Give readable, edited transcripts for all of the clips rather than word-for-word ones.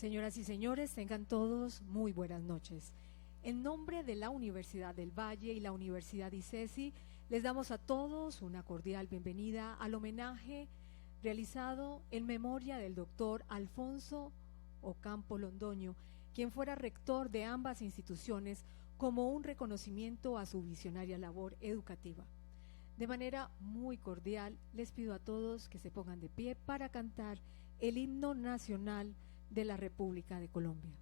Señoras y señores, tengan todos muy buenas noches. En nombre de la Universidad del Valle y la Universidad ICESI, les damos a todos una cordial bienvenida al homenaje realizado en memoria del doctor Alfonso Ocampo Londoño, quien fuera rector de ambas instituciones, como un reconocimiento a su visionaria labor educativa. De manera muy cordial, les pido a todos que se pongan de pie para cantar el himno nacional de la República de Colombia.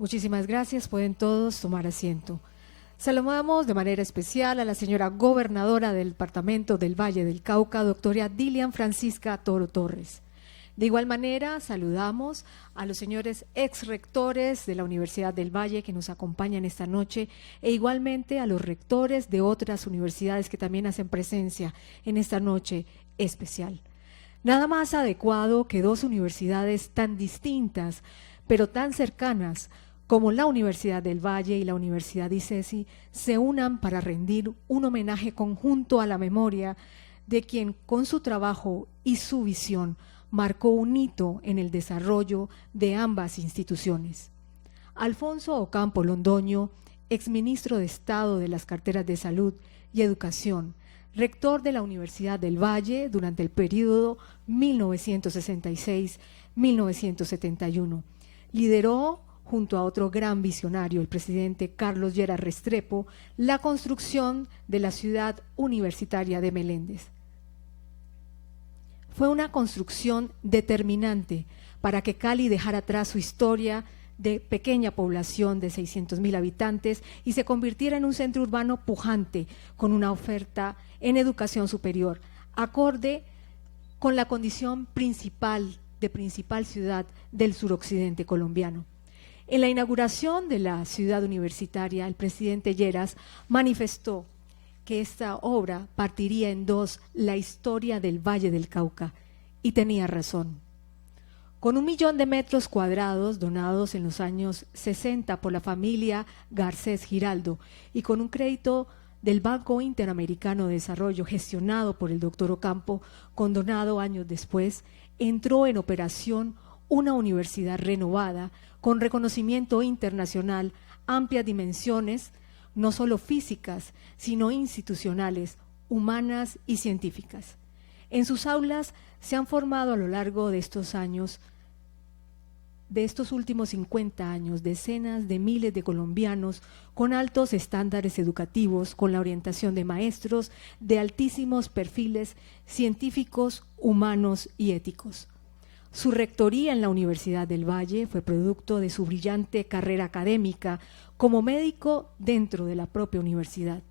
Muchísimas gracias, pueden todos tomar asiento. Saludamos de manera especial a la señora gobernadora del departamento del Valle del Cauca, doctora Dilian Francisca Toro Torres. De igual manera, saludamos a los señores ex rectores de la Universidad del Valle que nos acompañan esta noche, e igualmente a los rectores de otras universidades que también hacen presencia en esta noche especial. Nada más adecuado que dos universidades tan distintas, pero tan cercanas, como la Universidad del Valle y la Universidad ICESI, se unan para rendir un homenaje conjunto a la memoria de quien con su trabajo y su visión marcó un hito en el desarrollo de ambas instituciones. Alfonso Ocampo Londoño, exministro de Estado de las carteras de Salud y Educación, rector de la Universidad del Valle durante el periodo 1966-1971, lideró junto a otro gran visionario, el presidente Carlos Lleras Restrepo, la construcción de la ciudad universitaria de Meléndez. Fue una construcción determinante para que Cali dejara atrás su historia de pequeña población de 600.000 habitantes y se convirtiera en un centro urbano pujante con una oferta en educación superior, acorde con la condición principal ciudad del suroccidente colombiano. En la inauguración de la ciudad universitaria, el presidente Lleras manifestó que esta obra partiría en dos la historia del Valle del Cauca, y tenía razón. Con 1 millón de metros cuadrados donados en los años 60 por la familia Garcés Giraldo y con un crédito del Banco Interamericano de Desarrollo gestionado por el doctor Ocampo, condonado años después, entró en operación una universidad renovada con reconocimiento internacional amplias dimensiones, no solo físicas, sino institucionales, humanas y científicas. En sus aulas se han formado a lo largo de estos años, de estos últimos 50 años, decenas de miles de colombianos con altos estándares educativos, con la orientación de maestros de altísimos perfiles científicos, humanos y éticos. Su rectoría en la Universidad del Valle fue producto de su brillante carrera académica como médico dentro de la propia universidad.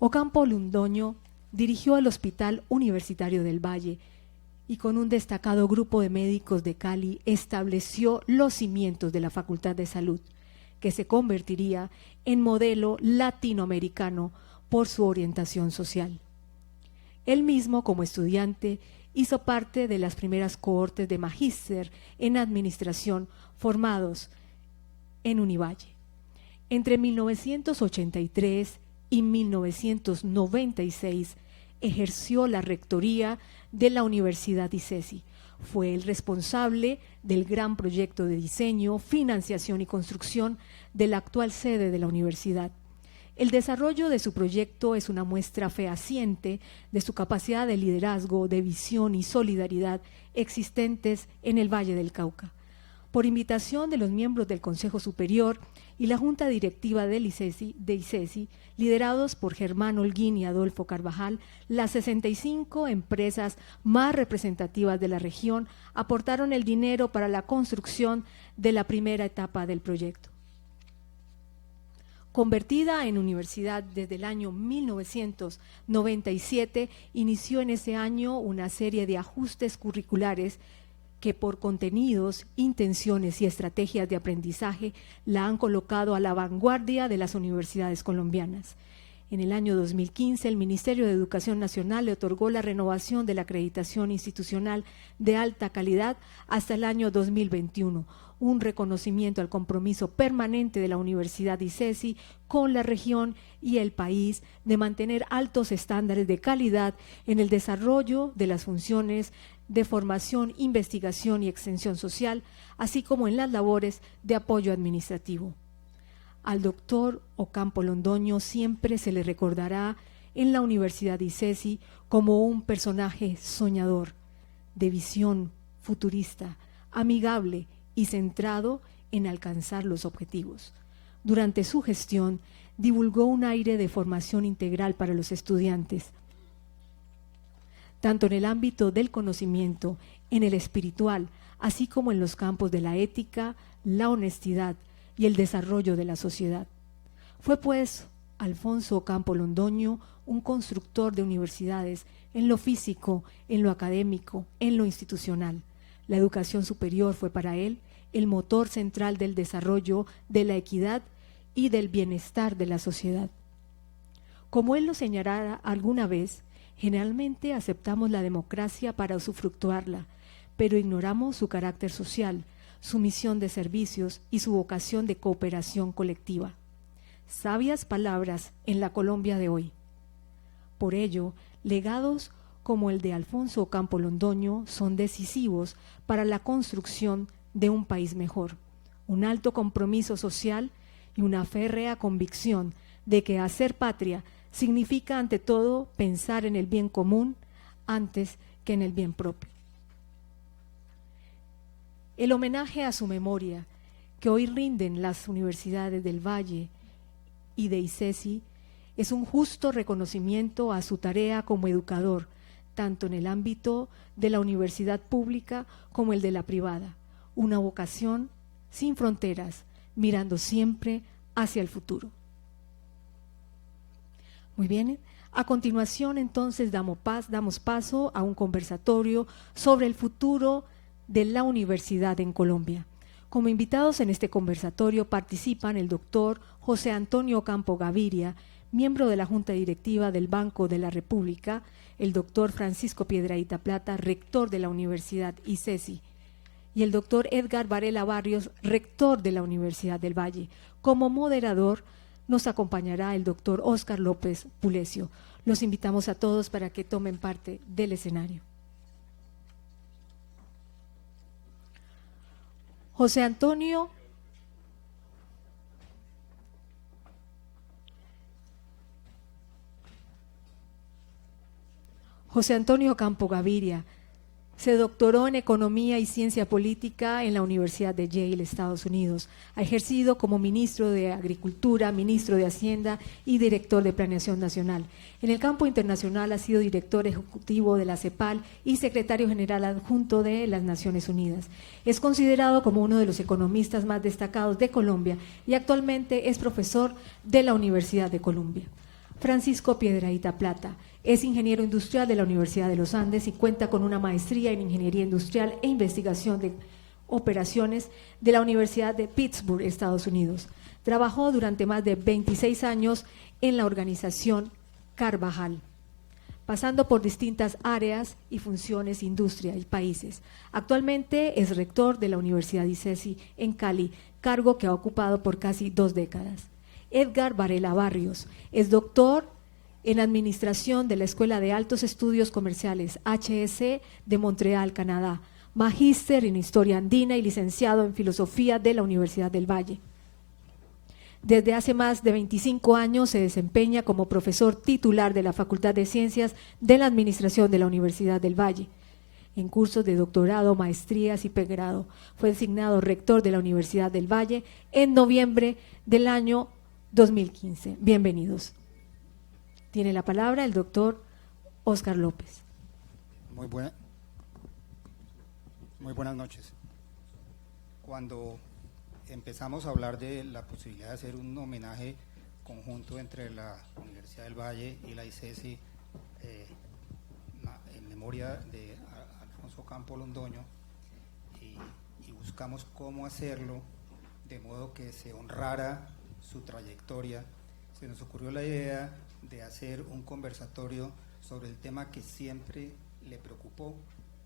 Ocampo Londoño dirigió el Hospital Universitario del Valle y con un destacado grupo de médicos de Cali estableció los cimientos de la Facultad de Salud, que se convertiría en modelo latinoamericano por su orientación social. Él mismo, como estudiante, hizo parte de las primeras cohortes de magíster en administración formados en Univalle. Entre 1983 y 1996 ejerció la rectoría de la Universidad ICESI. Fue el responsable del gran proyecto de diseño, financiación y construcción de la actual sede de la universidad. El desarrollo de su proyecto es una muestra fehaciente de su capacidad de liderazgo, de visión y solidaridad existentes en el Valle del Cauca. Por invitación de los miembros del Consejo Superior y la Junta Directiva de ICESI, liderados por Germán Holguín y Adolfo Carvajal, las 65 empresas más representativas de la región aportaron el dinero para la construcción de la primera etapa del proyecto. Convertida en universidad desde el año 1997, inició en ese año una serie de ajustes curriculares que por contenidos, intenciones y estrategias de aprendizaje la han colocado a la vanguardia de las universidades colombianas. En el año 2015, el Ministerio de Educación Nacional le otorgó la renovación de la acreditación institucional de alta calidad hasta el año 2021, un reconocimiento al compromiso permanente de la Universidad ICESI con la región y el país de mantener altos estándares de calidad en el desarrollo de las funciones de formación, investigación y extensión social, así como en las labores de apoyo administrativo. Al doctor Ocampo Londoño siempre se le recordará en la Universidad ICESI como un personaje soñador, de visión futurista, amigable y centrado en alcanzar los objetivos. Durante su gestión, divulgó un aire de formación integral para los estudiantes, tanto en el ámbito del conocimiento, en el espiritual, así como en los campos de la ética, la honestidad y el desarrollo de la sociedad. Fue pues Alfonso Ocampo Londoño un constructor de universidades en lo físico, en lo académico, en lo institucional. La educación superior fue para él el motor central del desarrollo, de la equidad y del bienestar de la sociedad. Como él lo señalara alguna vez, generalmente aceptamos la democracia para usufructuarla, pero ignoramos su carácter social, su misión de servicios y su vocación de cooperación colectiva. Sabias palabras en la Colombia de hoy. Por ello, legados como el de Alfonso Ocampo Londoño son decisivos para la construcción de un país mejor, un alto compromiso social y una férrea convicción de que hacer patria significa ante todo pensar en el bien común antes que en el bien propio. El homenaje a su memoria que hoy rinden las universidades del Valle y de ICESI es un justo reconocimiento a su tarea como educador, tanto en el ámbito de la universidad pública como el de la privada, una vocación sin fronteras, mirando siempre hacia el futuro. Muy bien, a continuación entonces damos paso a un conversatorio sobre el futuro de la universidad en Colombia. Como invitados en este conversatorio participan el doctor José Antonio Ocampo Gaviria, miembro de la Junta Directiva del Banco de la República, el doctor Francisco Piedrahíta Plata, rector de la Universidad ICESI, y el doctor Edgar Varela Barrios, rector de la Universidad del Valle. Como moderador nos acompañará el doctor Óscar López Pulecio. Los invitamos a todos para que tomen parte del escenario. José Antonio José Antonio Campo Gaviria se doctoró en Economía y Ciencia Política en la Universidad de Yale, Estados Unidos. Ha ejercido como ministro de Agricultura, ministro de Hacienda y director de Planeación Nacional. En el campo internacional ha sido director ejecutivo de la CEPAL y secretario general adjunto de las Naciones Unidas. Es considerado como uno de los economistas más destacados de Colombia y actualmente es profesor de la Universidad de Columbia. Francisco Piedrahita Plata es ingeniero industrial de la Universidad de los Andes y cuenta con una maestría en Ingeniería Industrial e Investigación de Operaciones de la Universidad de Pittsburgh, Estados Unidos. Trabajó durante más de 26 años en la organización Carvajal, pasando por distintas áreas y funciones, industria y países. Actualmente es rector de la Universidad ICESI en Cali, cargo que ha ocupado por casi 2 décadas. Edgar Varela Barrios es doctor en Administración de la Escuela de Altos Estudios Comerciales HEC de Montreal, Canadá, magíster en Historia Andina y licenciado en Filosofía de la Universidad del Valle. Desde hace más de 25 años se desempeña como profesor titular de la Facultad de Ciencias de la Administración de la Universidad del Valle. En cursos de doctorado, maestrías y pregrado. Fue designado rector de la Universidad del Valle en noviembre del año 2015. Bienvenidos. Tiene la palabra el doctor Óscar López. Muy buenas noches. Cuando empezamos a hablar de la posibilidad de hacer un homenaje conjunto entre la Universidad del Valle y la ICESI en memoria de Alfonso Campo Londoño y buscamos cómo hacerlo de modo que se honrara su trayectoria, se nos ocurrió la idea de hacer un conversatorio sobre el tema que siempre le preocupó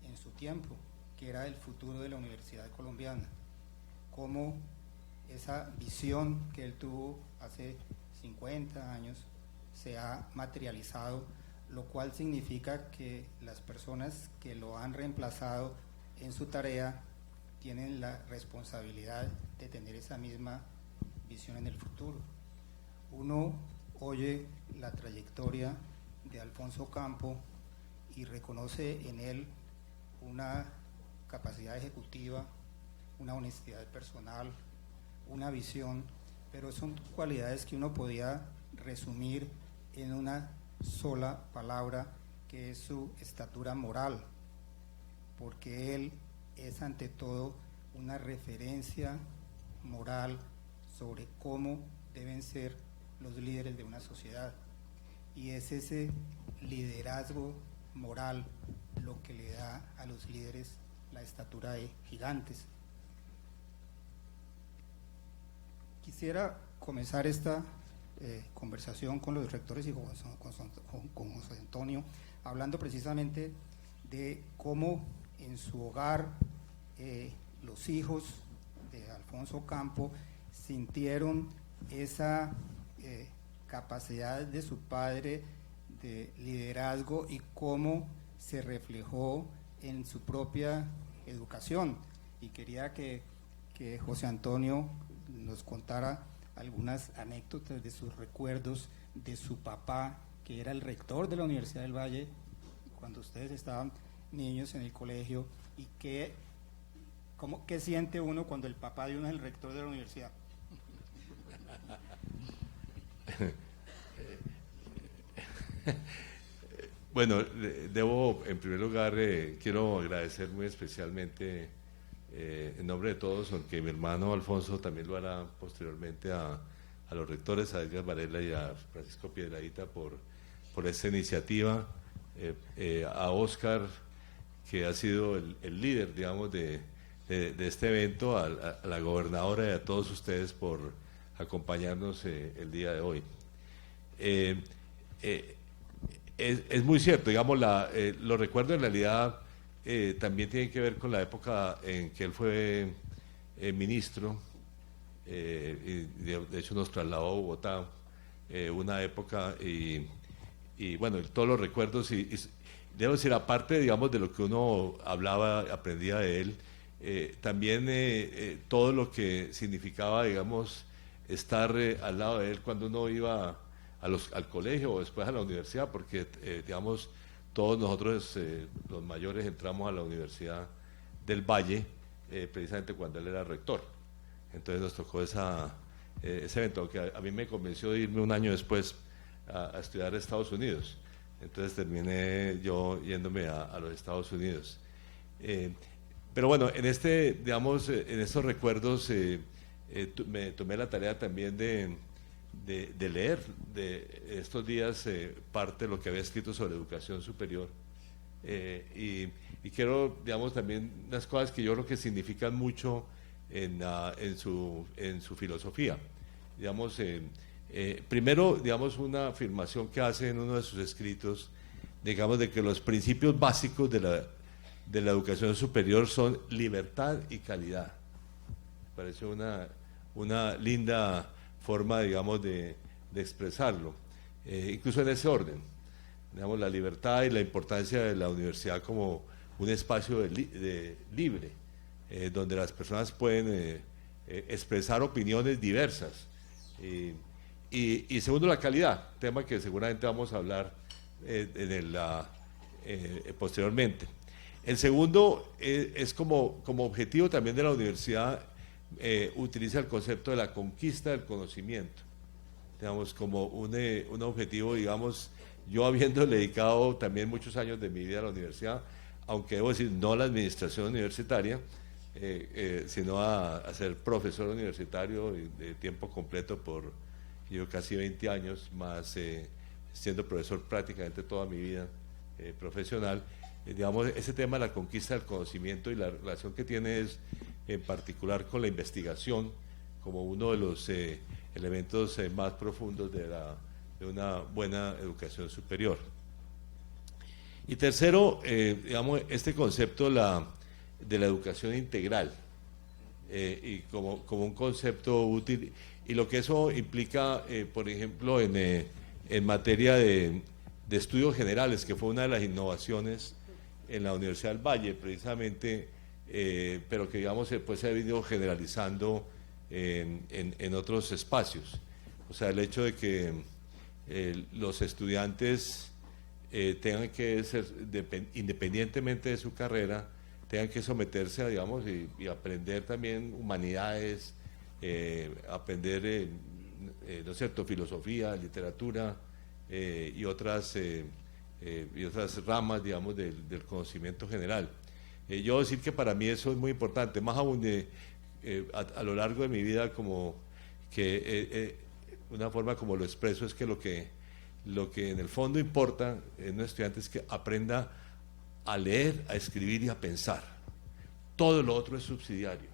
en su tiempo, que era el futuro de la Universidad Colombiana, cómo esa visión que él tuvo hace 50 años se ha materializado, lo cual significa que las personas que lo han reemplazado en su tarea tienen la responsabilidad de tener esa misma visión en el futuro. Uno oye la trayectoria de Alfonso Campo y reconoce en él una capacidad ejecutiva, una honestidad personal, una visión, pero son cualidades que uno podía resumir en una sola palabra, que es su estatura moral, porque él es ante todo una referencia moral sobre cómo deben ser los líderes de una sociedad, y es ese liderazgo moral lo que le da a los líderes la estatura de gigantes. Quisiera comenzar esta conversación con los rectores y con José Antonio, hablando precisamente de cómo en su hogar los hijos de Alfonso Campo sintieron esa capacidad de su padre de liderazgo y cómo se reflejó en su propia educación. Y quería que José Antonio nos contara algunas anécdotas de sus recuerdos de su papá, que era el rector de la Universidad del Valle cuando ustedes estaban niños en el colegio, y qué siente uno cuando el papá de uno es el rector de la universidad. Bueno, debo, en primer lugar, quiero agradecer muy especialmente, en nombre de todos, aunque mi hermano Alfonso también lo hará posteriormente, a los rectores, a Edgar Varela y a Francisco Piedrahita por esta iniciativa, a Óscar, que ha sido el líder, digamos, de este evento, a la gobernadora y a todos ustedes por acompañarnos el día de hoy. Es muy cierto, digamos, los recuerdos en realidad también tienen que ver con la época en que él fue ministro, y de hecho nos trasladó a Bogotá una época, y bueno, todos los recuerdos, y debo decir, aparte, digamos, de lo que uno hablaba, aprendía de él, también todo lo que significaba, digamos, estar al lado de él cuando uno iba al colegio o después a la universidad, porque digamos, todos nosotros, los mayores, entramos a la Universidad del Valle, precisamente cuando él era rector. Entonces nos tocó ese evento, que a mí me convenció de irme un año después a estudiar a Estados Unidos. Entonces terminé yo yéndome a los Estados Unidos. Pero bueno, en estos recuerdos me tomé la tarea también de leer de estos días parte de lo que había escrito sobre educación superior. Y quiero, digamos, también unas cosas que yo creo que significan mucho en su filosofía. Digamos, primero, digamos, una afirmación que hace en uno de sus escritos, digamos, de que los principios básicos de la educación superior son libertad y calidad. Me parece una linda forma, digamos, de expresarlo, incluso en ese orden. Digamos, la libertad y la importancia de la universidad como un espacio libre, donde las personas pueden expresar opiniones diversas. Y segundo, la calidad, tema que seguramente vamos a hablar posteriormente. El segundo es como objetivo también de la universidad, utiliza el concepto de la conquista del conocimiento, digamos, como un objetivo, digamos, yo habiéndole dedicado también muchos años de mi vida a la universidad, aunque debo decir, no a la administración universitaria, sino a ser profesor universitario de tiempo completo por yo casi 20 años, más siendo profesor prácticamente toda mi vida profesional. Digamos, ese tema de la conquista del conocimiento y la relación que tiene es en particular con la investigación como uno de los elementos más profundos de una buena educación superior. Y tercero, digamos, este concepto de la educación integral, y como un concepto útil, y lo que eso implica, por ejemplo, en materia de estudios generales, que fue una de las innovaciones en la Universidad del Valle, precisamente, pero que, digamos, pues, se ha venido generalizando en otros espacios. O sea, el hecho de que los estudiantes tengan que ser, independientemente de su carrera, tengan que someterse a, digamos, y aprender también humanidades, aprender, ¿no es cierto?, filosofía, literatura y otras ramas, digamos, del conocimiento general. Yo decir que para mí eso es muy importante, más aún a lo largo de mi vida, como que una forma como lo expreso es que lo que en el fondo importa en un estudiante es que aprenda a leer, a escribir y a pensar. Todo lo otro es subsidiario.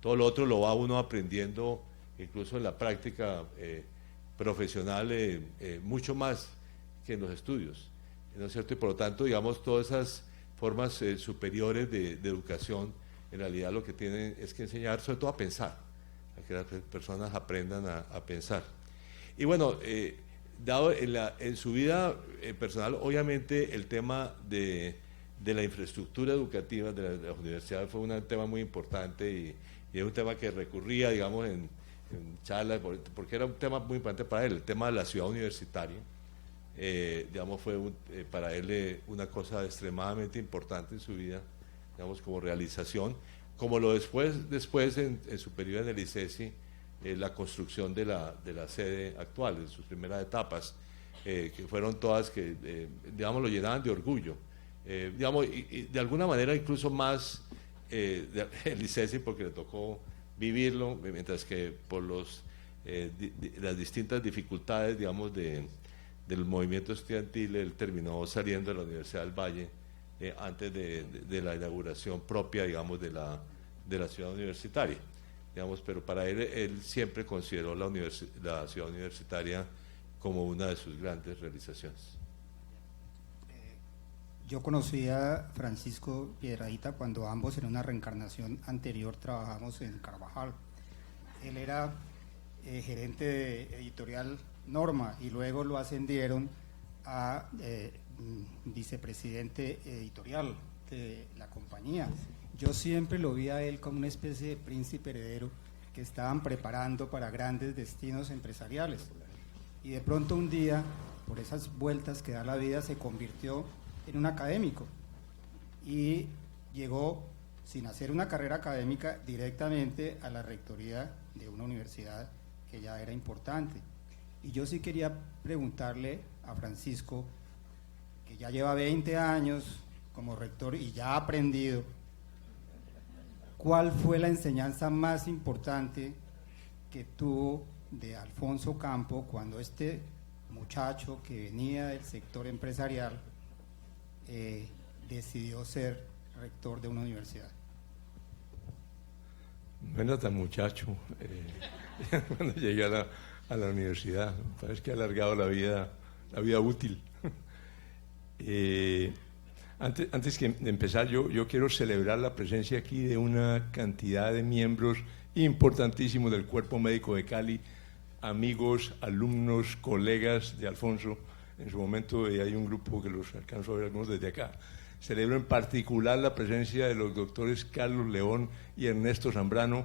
Todo lo otro lo va uno aprendiendo incluso en la práctica profesional, mucho más que en los estudios, ¿no es cierto? Y por lo tanto, digamos, todas esas formas superiores de educación, en realidad lo que tienen es que enseñar sobre todo a pensar, a que las personas aprendan a pensar. Y bueno, dado en su vida personal, obviamente el tema de la infraestructura educativa de las universidades fue un tema muy importante y es un tema que recurría, digamos, en charlas, porque era un tema muy importante para él, el tema de la ciudad universitaria. Digamos, fue para él una cosa extremadamente importante en su vida, digamos, como realización, como lo después en su periodo en el ICESI, la construcción de la sede actual, en sus primeras etapas, que fueron todas que, digamos, lo llenaban de orgullo, digamos, y de alguna manera incluso más el ICESI, porque le tocó vivirlo, mientras que por las distintas dificultades, digamos, del movimiento estudiantil, él terminó saliendo de la Universidad del Valle antes de la inauguración propia, digamos, de la ciudad universitaria, digamos, pero para él siempre consideró la ciudad universitaria como una de sus grandes realizaciones. Yo conocí a Francisco Piedradita cuando ambos en una reencarnación anterior trabajamos en Carvajal. Él era gerente de editorial Norma y luego lo ascendieron a vicepresidente editorial de la compañía. Yo siempre lo vi a él como una especie de príncipe heredero que estaban preparando para grandes destinos empresariales. Y de pronto un día, por esas vueltas que da la vida, se convirtió en un académico y llegó sin hacer una carrera académica directamente a la rectoría de una universidad que ya era importante. Y yo sí quería preguntarle a Francisco, que ya lleva 20 años como rector y ya ha aprendido, ¿cuál fue la enseñanza más importante que tuvo de Alfonso Campo cuando este muchacho que venía del sector empresarial decidió ser rector de una universidad? No era tan muchacho cuando llegué a la universidad. Parece que ha alargado la vida útil. Antes de empezar, yo quiero celebrar la presencia aquí de una cantidad de miembros importantísimos del Cuerpo Médico de Cali, amigos, alumnos, colegas de Alfonso. En su momento hay un grupo que los alcanzo a ver algunos desde acá. Celebro en particular la presencia de los doctores Carlos León y Ernesto Zambrano,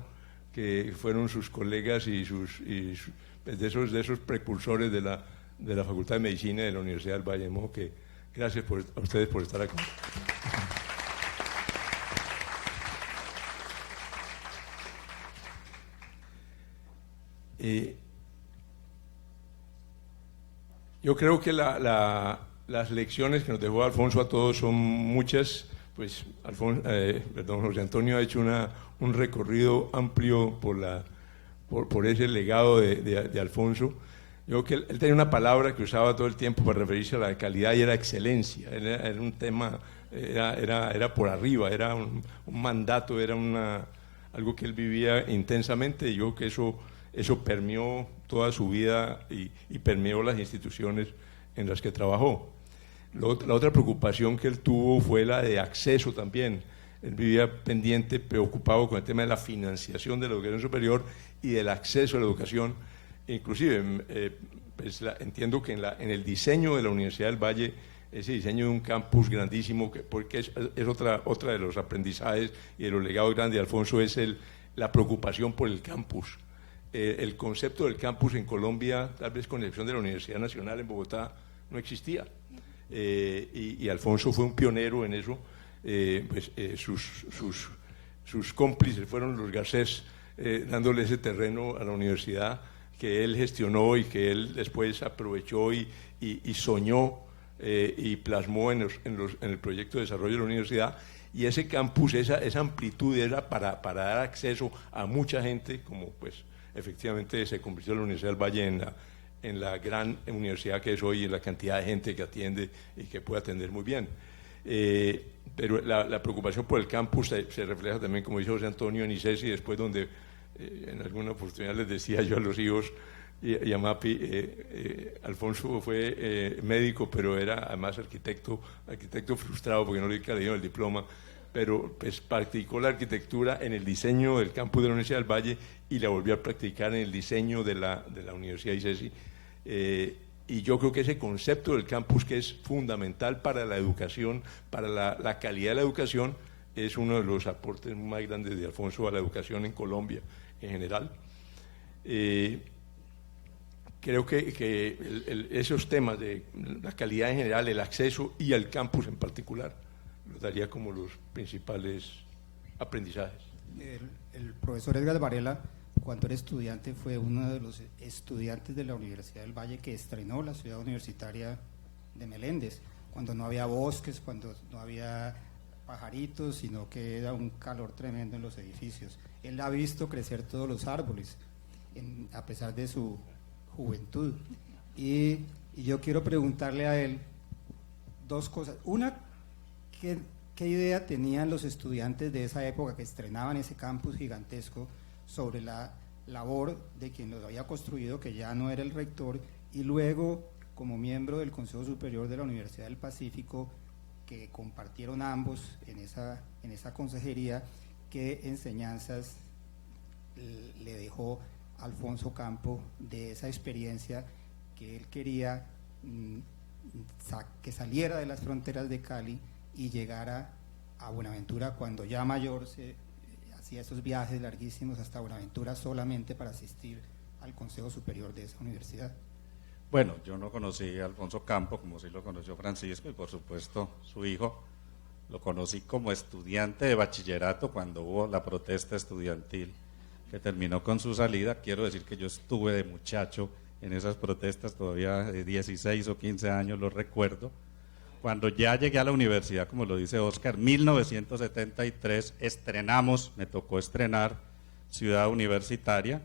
que fueron sus colegas y de esos precursores de la Facultad de Medicina de la Universidad del Valle. De modo que gracias a ustedes por estar acá. Yo creo que las lecciones que nos dejó Alfonso a todos son muchas. Pues José Antonio ha hecho un recorrido amplio por ese legado de Alfonso. Yo creo que él tenía una palabra que usaba todo el tiempo para referirse a la calidad y era excelencia. Era un tema, era por arriba, era un mandato, era algo que él vivía intensamente, y yo creo que eso permeó toda su vida y permeó las instituciones en las que trabajó. La otra preocupación que él tuvo fue la de acceso también. Él vivía pendiente, preocupado con el tema de la financiación de la educación superior y del acceso a la educación. Inclusive, entiendo que en el diseño de la Universidad del Valle, ese diseño de un campus grandísimo, porque es otra de los aprendizajes y de los legados grandes de Alfonso, es la preocupación por el campus. El concepto del campus en Colombia, tal vez con excepción de la Universidad Nacional en Bogotá, no existía. Y Alfonso fue un pionero en eso. Sus cómplices fueron los Garcés, dándole ese terreno a la universidad que él gestionó y que él después aprovechó y soñó y plasmó en el proyecto de desarrollo de la universidad. Y ese campus, esa amplitud era para dar acceso a mucha gente, como pues efectivamente se convirtió la Universidad del Valle en la gran universidad que es hoy, en la cantidad de gente que atiende y que puede atender muy bien. Pero la preocupación por el campus se refleja también, como dice José Antonio, en ICESI, después donde en alguna oportunidad les decía yo a los hijos y a Mapi, Alfonso fue médico, pero era además arquitecto frustrado porque no le dio el diploma, pero pues practicó la arquitectura en el diseño del campus de la Universidad del Valle y la volvió a practicar en el diseño de la Universidad ICESI. Y yo creo que ese concepto del campus, que es fundamental para la educación, para la calidad de la educación, es uno de los aportes más grandes de Alfonso a la educación en Colombia en general. Creo que esos temas de la calidad en general, el acceso y el campus en particular, los daría como los principales aprendizajes. El profesor Edgar Varela, cuando era estudiante, fue uno de los estudiantes de la Universidad del Valle que estrenó la ciudad universitaria de Meléndez, cuando no había bosques, cuando no había pajaritos, sino que era un calor tremendo en los edificios. Él ha visto crecer todos los árboles, a pesar de su juventud. Y yo quiero preguntarle a él dos cosas. Una, ¿qué idea tenían los estudiantes de esa época que estrenaban ese campus gigantesco sobre la labor de quien lo había construido, que ya no era el rector, y luego como miembro del Consejo Superior de la Universidad del Pacífico, que compartieron ambos en esa consejería, qué enseñanzas le dejó Alfonso Campo de esa experiencia que él quería que saliera de las fronteras de Cali y llegara a Buenaventura cuando ya mayor hacía esos viajes larguísimos hasta Buenaventura solamente para asistir al Consejo Superior de esa universidad? Bueno, yo no conocí a Alfonso Campo, como sí lo conoció Francisco, y por supuesto su hijo. Lo conocí como estudiante de bachillerato cuando hubo la protesta estudiantil que terminó con su salida. Quiero decir que yo estuve de muchacho en esas protestas, todavía de 16 o 15 años, lo recuerdo. Cuando ya llegué a la universidad, como lo dice Oscar, 1973, me tocó estrenar Ciudad Universitaria,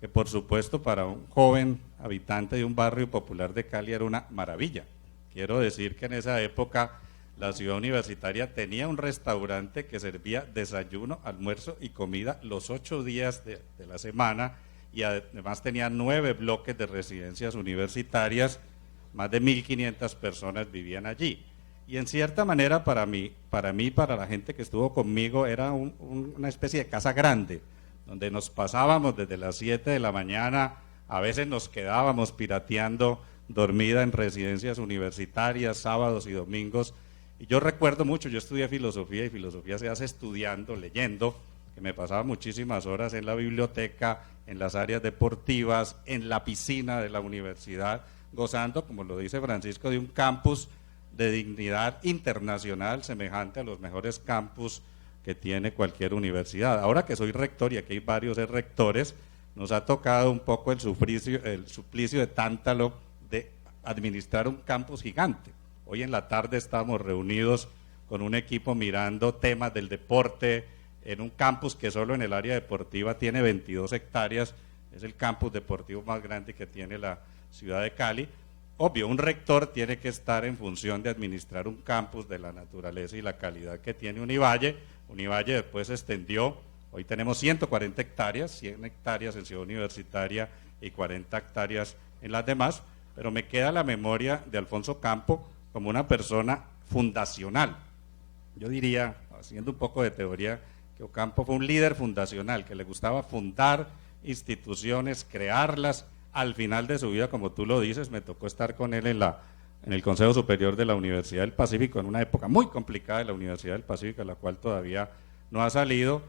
que por supuesto para un joven habitante de un barrio popular de Cali era una maravilla. Quiero decir que en esa época la Ciudad Universitaria tenía un restaurante que servía desayuno, almuerzo y comida los 8 días de la semana, y además tenía 9 bloques de residencias universitarias. Más de 1.500 personas vivían allí. Y en cierta manera para la gente que estuvo conmigo, era una especie de casa grande, donde nos pasábamos desde las 7 de la mañana, a veces nos quedábamos pirateando dormida en residencias universitarias, sábados y domingos. Y yo recuerdo mucho, yo estudié filosofía, y filosofía se hace estudiando, leyendo, que me pasaba muchísimas horas en la biblioteca, en las áreas deportivas, en la piscina de la universidad, gozando, como lo dice Francisco, de un campus de dignidad internacional semejante a los mejores campus que tiene cualquier universidad. Ahora que soy rector, y aquí hay varios rectores, nos ha tocado un poco el suplicio de Tántalo de administrar un campus gigante. Hoy en la tarde estamos reunidos con un equipo mirando temas del deporte en un campus que solo en el área deportiva tiene 22 hectáreas, es el campus deportivo más grande que tiene la ciudad de Cali. Obvio, un rector tiene que estar en función de administrar un campus de la naturaleza y la calidad que tiene Univalle. Univalle después se extendió, hoy tenemos 140 hectáreas, 100 hectáreas en Ciudad Universitaria y 40 hectáreas en las demás, pero me queda la memoria de Alfonso Campo como una persona fundacional. Yo diría, haciendo un poco de teoría, que Ocampo fue un líder fundacional, que le gustaba fundar instituciones, crearlas. Al final de su vida, como tú lo dices, me tocó estar con él en el Consejo Superior de la Universidad del Pacífico, en una época muy complicada de la Universidad del Pacífico, a la cual todavía no ha salido.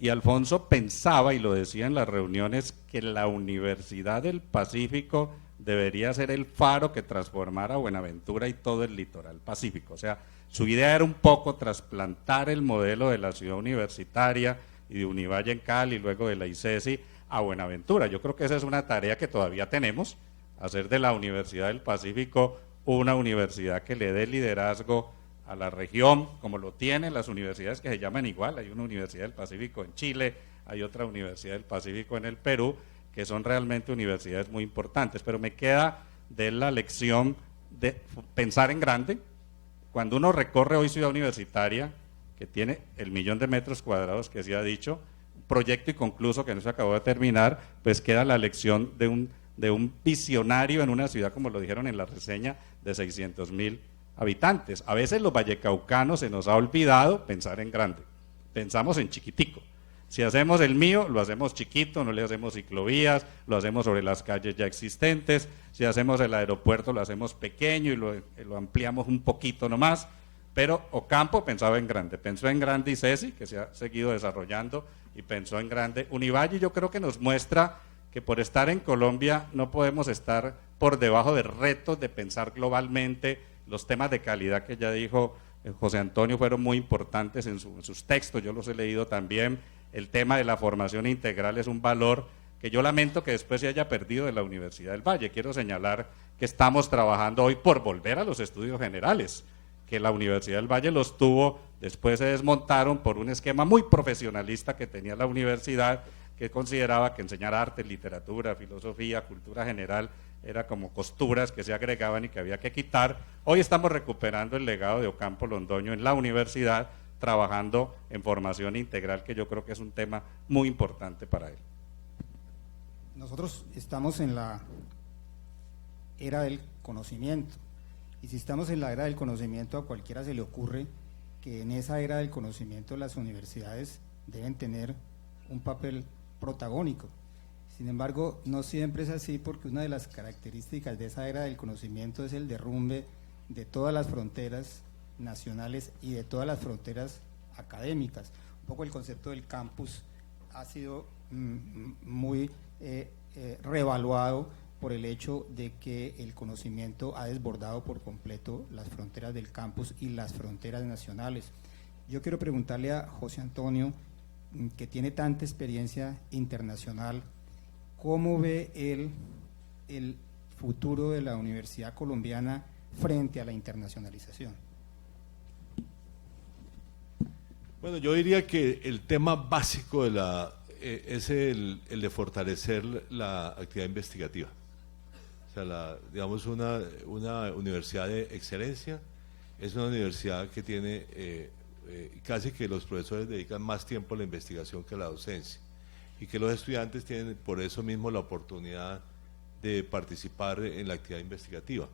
Y Alfonso pensaba, y lo decía en las reuniones, que la Universidad del Pacífico debería ser el faro que transformara Buenaventura y todo el litoral pacífico. O sea, su idea era un poco trasplantar el modelo de la ciudad universitaria y de Univalle en Cali, y luego de la ICESI, a Buenaventura. Yo creo que esa es una tarea que todavía tenemos, hacer de la Universidad del Pacífico una universidad que le dé liderazgo a la región, como lo tienen las universidades que se llaman igual. Hay una Universidad del Pacífico en Chile, hay otra Universidad del Pacífico en el Perú, que son realmente universidades muy importantes. Pero me queda de la lección de pensar en grande. Cuando uno recorre hoy Ciudad Universitaria, que tiene el 1.000.000 de metros cuadrados que se ha dicho, proyecto inconcluso que no se acabó de terminar, pues queda la lección de un visionario en una ciudad, como lo dijeron en la reseña, de 600.000 habitantes. A veces los vallecaucanos se nos ha olvidado pensar en grande, pensamos en chiquitico. Si hacemos el mío, lo hacemos chiquito, no le hacemos ciclovías, lo hacemos sobre las calles ya existentes. Si hacemos el aeropuerto, lo hacemos pequeño y lo ampliamos un poquito nomás. Pero Ocampo pensaba en grande, pensó en grande ICESI, que se ha seguido desarrollando, y pensó en grande Univalle. Yo creo que nos muestra que por estar en Colombia no podemos estar por debajo de retos de pensar globalmente. Los temas de calidad que ya dijo José Antonio fueron muy importantes en sus textos, yo los he leído también. El tema de la formación integral es un valor que yo lamento que después se haya perdido de la Universidad del Valle. Quiero señalar que estamos trabajando hoy por volver a los estudios generales, que la Universidad del Valle los tuvo, después se desmontaron por un esquema muy profesionalista que tenía la universidad, que consideraba que enseñar arte, literatura, filosofía, cultura general, era como costuras que se agregaban y que había que quitar. Hoy estamos recuperando el legado de Ocampo Londoño en la universidad, trabajando en formación integral, que yo creo que es un tema muy importante para él. Nosotros estamos en la era del conocimiento, y si estamos en la era del conocimiento, a cualquiera se le ocurre que en esa era del conocimiento las universidades deben tener un papel protagónico. Sin embargo, no siempre es así, porque una de las características de esa era del conocimiento es el derrumbe de todas las fronteras nacionales y de todas las fronteras académicas. Un poco el concepto del campus ha sido muy reevaluado por el hecho de que el conocimiento ha desbordado por completo las fronteras del campus y las fronteras nacionales. Yo quiero preguntarle a José Antonio, que tiene tanta experiencia internacional, ¿cómo ve él el futuro de la universidad colombiana frente a la internacionalización? Bueno, yo diría que el tema básico de es el de fortalecer la actividad investigativa. O sea, digamos, una universidad de excelencia es una universidad que tiene casi que los profesores dedican más tiempo a la investigación que a la docencia, y que los estudiantes tienen por eso mismo la oportunidad de participar en la actividad investigativa,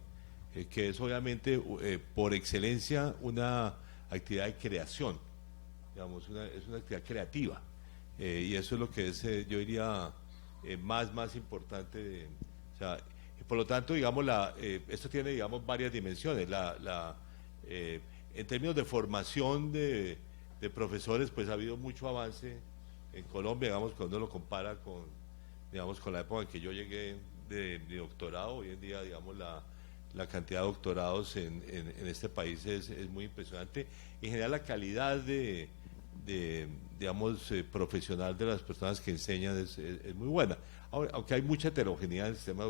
que es obviamente por excelencia una actividad de creación, digamos, es una actividad creativa, y eso es lo que es, yo diría, más importante, o sea, y por lo tanto, digamos, esto tiene, digamos, varias dimensiones. En términos de formación de profesores, pues ha habido mucho avance en Colombia, digamos, cuando uno lo compara con la época en que yo llegué de mi doctorado. Hoy en día, digamos, la cantidad de doctorados en este país es muy impresionante. En general, la calidad digamos, profesional de las personas que enseñan es muy buena, aunque hay mucha heterogeneidad en el sistema,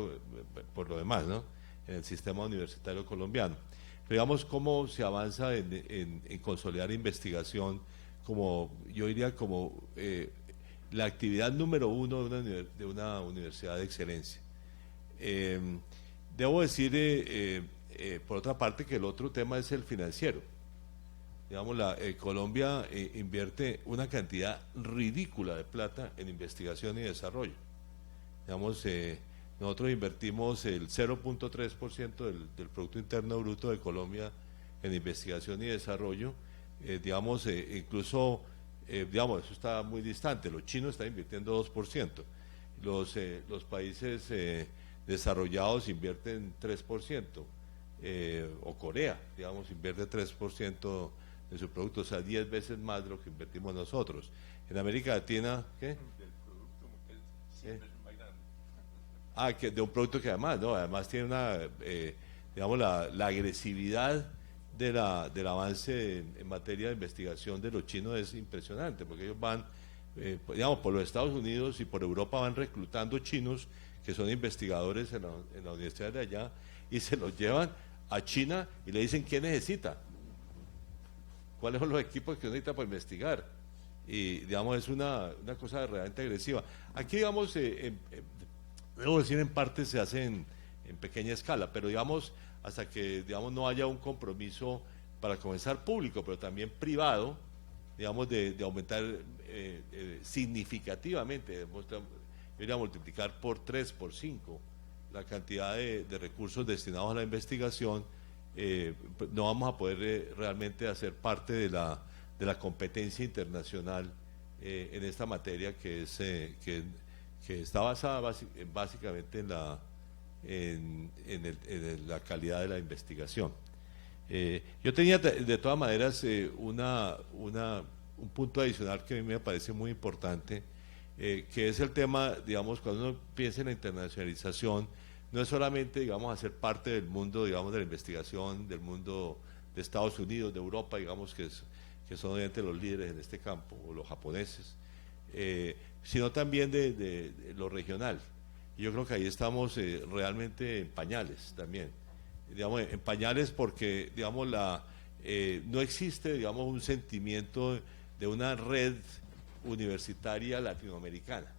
por lo demás, ¿no?, en el sistema universitario colombiano. Pero digamos, cómo se avanza en consolidar investigación, como yo diría, como la actividad número uno de una universidad de excelencia. Debo decir, por otra parte, que el otro tema es el financiero. Digamos, Colombia invierte una cantidad ridícula de plata en investigación y desarrollo. Digamos, nosotros invertimos el 0.3% del Producto Interno Bruto de Colombia en investigación y desarrollo. Digamos, incluso, digamos, eso está muy distante. Los chinos están invirtiendo 2%. Los países desarrollados invierten 3%. O Corea, digamos, invierte 3% de su producto, o sea, 10 veces más de lo que invertimos nosotros. En América Latina, ¿qué? Del producto, que de un producto que además tiene digamos, la agresividad del avance en materia de investigación de los chinos es impresionante, porque ellos van, digamos, por los Estados Unidos y por Europa van reclutando chinos que son investigadores en la universidad de allá, y se los llevan a China y le dicen qué necesita, cuáles son los equipos que necesita para investigar, y digamos, es una cosa realmente agresiva. Aquí, digamos, debo decir, en parte se hace en pequeña escala, pero digamos, hasta que, digamos, no haya un compromiso para comenzar público, pero también privado, digamos, de aumentar significativamente, debería multiplicar por 3, por 5 la cantidad de recursos destinados a la investigación, no vamos a poder realmente hacer parte de la competencia internacional en esta materia, que está basada básicamente en la calidad de la investigación. Yo tenía de todas maneras un punto adicional que a mí me parece muy importante, que es el tema, digamos, cuando uno piensa en la internacionalización, no es solamente, digamos, hacer parte del mundo, digamos, de la investigación, del mundo de Estados Unidos, de Europa, digamos, que son obviamente los líderes en este campo, o los japoneses, sino también de lo regional. Y yo creo que ahí estamos realmente en pañales también, digamos, en pañales, porque, digamos, no existe, digamos, un sentimiento de una red universitaria latinoamericana.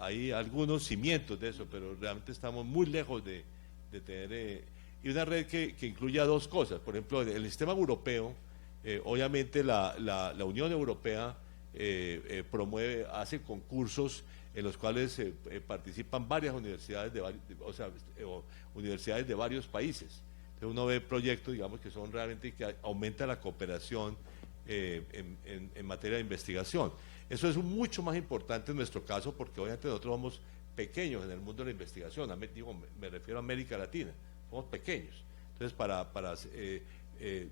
Hay algunos cimientos de eso, pero realmente estamos muy lejos de tener, y una red que incluya dos cosas. Por ejemplo, en el sistema europeo, obviamente la Unión Europea hace concursos en los cuales participan varias universidades universidades de varios países. Entonces uno ve proyectos, digamos, que son realmente, que aumenta la cooperación en materia de investigación. Eso es mucho más importante en nuestro caso, porque obviamente nosotros somos pequeños en el mundo de la investigación. Me refiero a América Latina, somos pequeños. Entonces,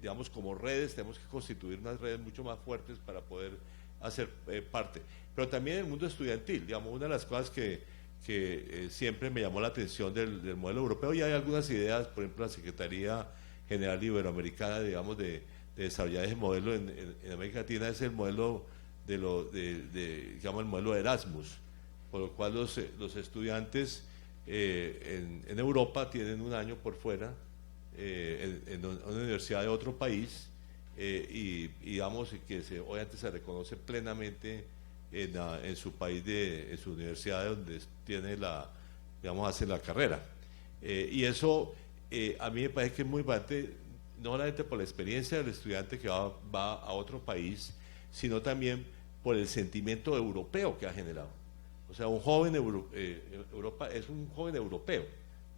digamos, como redes, tenemos que constituir unas redes mucho más fuertes para poder hacer parte. Pero también en el mundo estudiantil, digamos, una de las cosas que que siempre me llamó la atención del modelo europeo, y hay algunas ideas, por ejemplo, la Secretaría General Iberoamericana, digamos, de desarrollar ese modelo en América Latina, es el modelo digamos, el modelo de Erasmus, por lo cual los estudiantes en Europa tienen un año por fuera en una universidad de otro país, y digamos que obviamente se reconoce plenamente en su país, en su universidad donde tiene digamos, hace la carrera. Y eso a mí me parece que es muy importante, no solamente por la experiencia del estudiante que va a otro país, sino también por el sentimiento europeo que ha generado. O sea, un joven Europa es un joven europeo,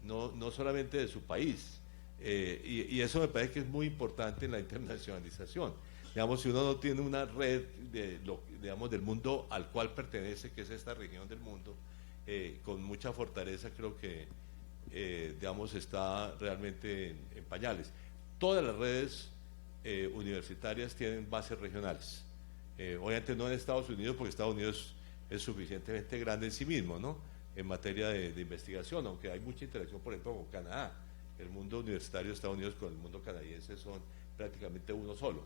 no solamente de su país. Y eso me parece que es muy importante en la internacionalización. Digamos, si uno no tiene una red digamos, del mundo al cual pertenece, que es esta región del mundo, con mucha fortaleza, creo que digamos, está realmente en pañales. Todas las redes universitarias tienen bases regionales. Obviamente no en Estados Unidos, porque Estados Unidos es suficientemente grande en sí mismo, ¿no?, en materia de investigación, aunque hay mucha interacción, por ejemplo, con Canadá. El mundo universitario de Estados Unidos con el mundo canadiense son prácticamente uno solo,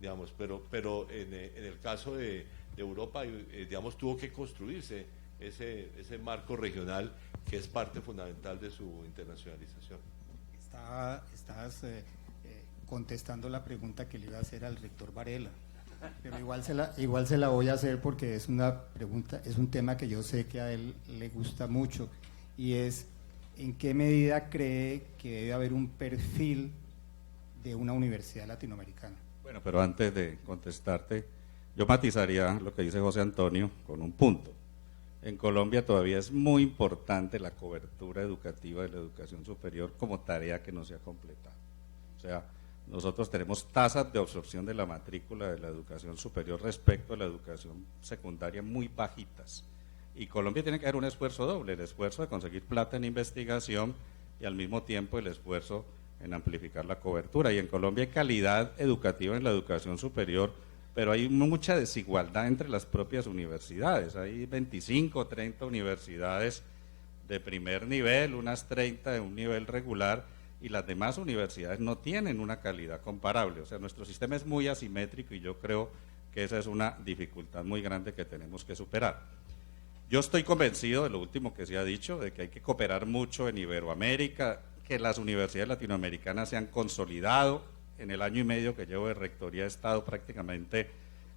digamos, pero en el caso de Europa, digamos, tuvo que construirse ese marco regional que es parte fundamental de su internacionalización. Estás contestando la pregunta que le iba a hacer al rector Varela, pero igual se la voy a hacer porque es una pregunta, es un tema que yo sé que a él le gusta mucho, y es: ¿en qué medida cree que debe haber un perfil de una universidad latinoamericana? Bueno, pero antes de contestarte, yo matizaría lo que dice José Antonio con un punto. En Colombia todavía es muy importante la cobertura educativa de la educación superior como tarea que no se ha completado. O sea, nosotros tenemos tasas de absorción de la matrícula de la educación superior respecto a la educación secundaria muy bajitas. Y Colombia tiene que hacer un esfuerzo doble, el esfuerzo de conseguir plata en investigación y al mismo tiempo el esfuerzo en amplificar la cobertura. Y en Colombia hay calidad educativa en la educación superior, pero hay mucha desigualdad entre las propias universidades. Hay 25 o 30 universidades de primer nivel, unas 30 de un nivel regular, y las demás universidades no tienen una calidad comparable. O sea, nuestro sistema es muy asimétrico y yo creo que esa es una dificultad muy grande que tenemos que superar. Yo estoy convencido de lo último que se ha dicho, de que hay que cooperar mucho en Iberoamérica, que las universidades latinoamericanas se han consolidado. En el año y medio que llevo de rectoría he estado prácticamente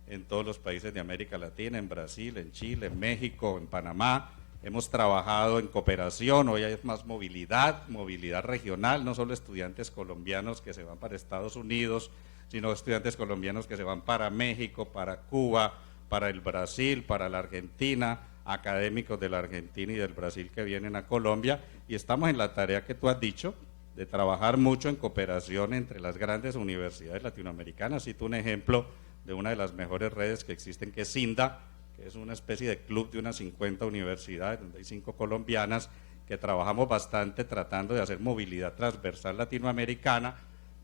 en todos los países de América Latina, en Brasil, en Chile, en México, en Panamá. Hemos trabajado en cooperación, hoy hay más movilidad regional, no solo estudiantes colombianos que se van para Estados Unidos, sino estudiantes colombianos que se van para México, para Cuba, para el Brasil, para la Argentina, académicos de la Argentina y del Brasil que vienen a Colombia, y estamos en la tarea que tú has dicho, de trabajar mucho en cooperación entre las grandes universidades latinoamericanas. Cito un ejemplo de una de las mejores redes que existen, que es CINDA, que es una especie de club de unas 50 universidades, donde hay 5 colombianas, que trabajamos bastante tratando de hacer movilidad transversal latinoamericana,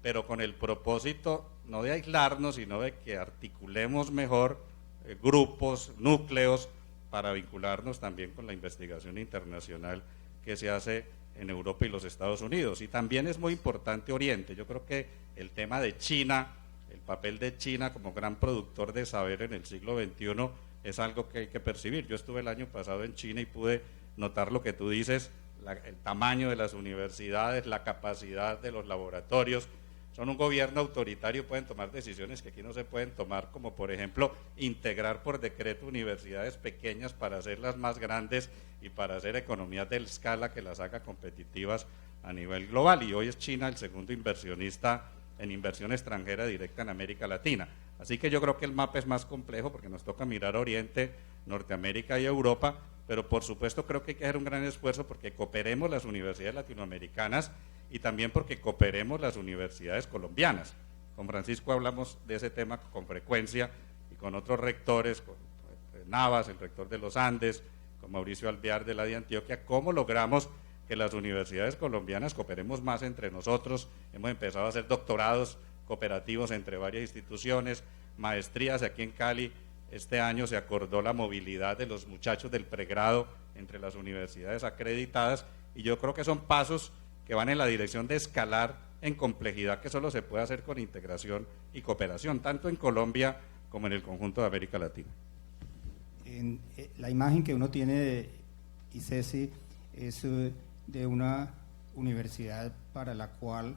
pero con el propósito no de aislarnos, sino de que articulemos mejor grupos, núcleos, para vincularnos también con la investigación internacional que se hace en Europa y los Estados Unidos. Y también es muy importante Oriente. Yo creo que el tema de China, el papel de China como gran productor de saber en el siglo XXI es algo que hay que percibir. Yo estuve el año pasado en China y pude notar lo que tú dices, el tamaño de las universidades, la capacidad de los laboratorios. Son un gobierno autoritario, pueden tomar decisiones que aquí no se pueden tomar, como por ejemplo integrar por decreto universidades pequeñas para hacerlas más grandes y para hacer economías de escala que las haga competitivas a nivel global. Y hoy es China el segundo inversionista en inversión extranjera directa en América Latina. Así que yo creo que el mapa es más complejo porque nos toca mirar Oriente, Norteamérica y Europa, pero por supuesto creo que hay que hacer un gran esfuerzo porque cooperemos las universidades latinoamericanas y también porque cooperemos las universidades colombianas. Con Francisco hablamos de ese tema con frecuencia y con otros rectores, con Navas, el rector de los Andes, con Mauricio Alvear de la de Antioquia, cómo logramos que las universidades colombianas cooperemos más entre nosotros. Hemos empezado a hacer doctorados cooperativos entre varias instituciones, maestrías aquí en Cali Este año se acordó la movilidad de los muchachos del pregrado entre las universidades acreditadas, y yo creo que son pasos que van en la dirección de escalar en complejidad, que solo se puede hacer con integración y cooperación, tanto en Colombia como en el conjunto de América Latina. La imagen que uno tiene de ICESI es de una universidad para la cual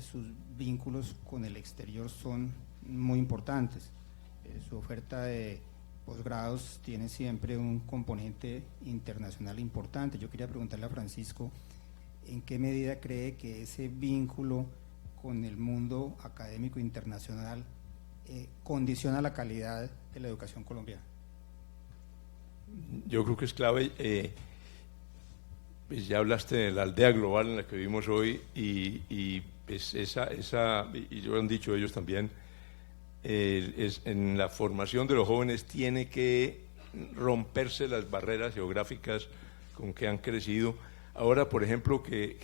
sus vínculos con el exterior son muy importantes. Su oferta de posgrados tiene siempre un componente internacional importante. Yo quería preguntarle a Francisco, ¿en qué medida cree que ese vínculo con el mundo académico internacional condiciona la calidad de la educación colombiana? Yo creo que es clave. Pues ya hablaste de la aldea global en la que vivimos hoy, y pues y lo han dicho ellos también, en la formación de los jóvenes tiene que romperse las barreras geográficas con que han crecido. Ahora, por ejemplo, que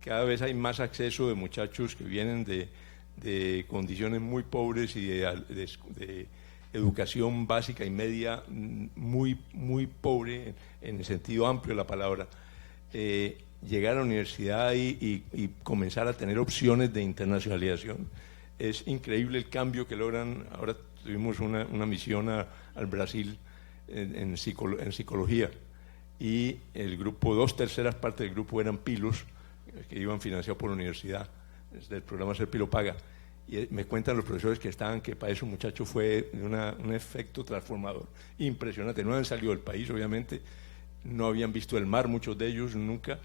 cada vez hay más acceso de muchachos que vienen de condiciones muy pobres y de educación básica y media muy, muy pobre en el sentido amplio de la palabra, llegar a la universidad y comenzar a tener opciones de internacionalización. Es increíble el cambio que logran. Ahora tuvimos una misión al Brasil en psicología, y el grupo, 2/3 partes del grupo eran pilos que iban financiados por la universidad, desde el programa Ser Pilo Paga, y me cuentan los profesores que estaban que para esos muchachos fue un efecto transformador impresionante. No habían salido del país, obviamente, no habían visto el mar muchos de ellos nunca,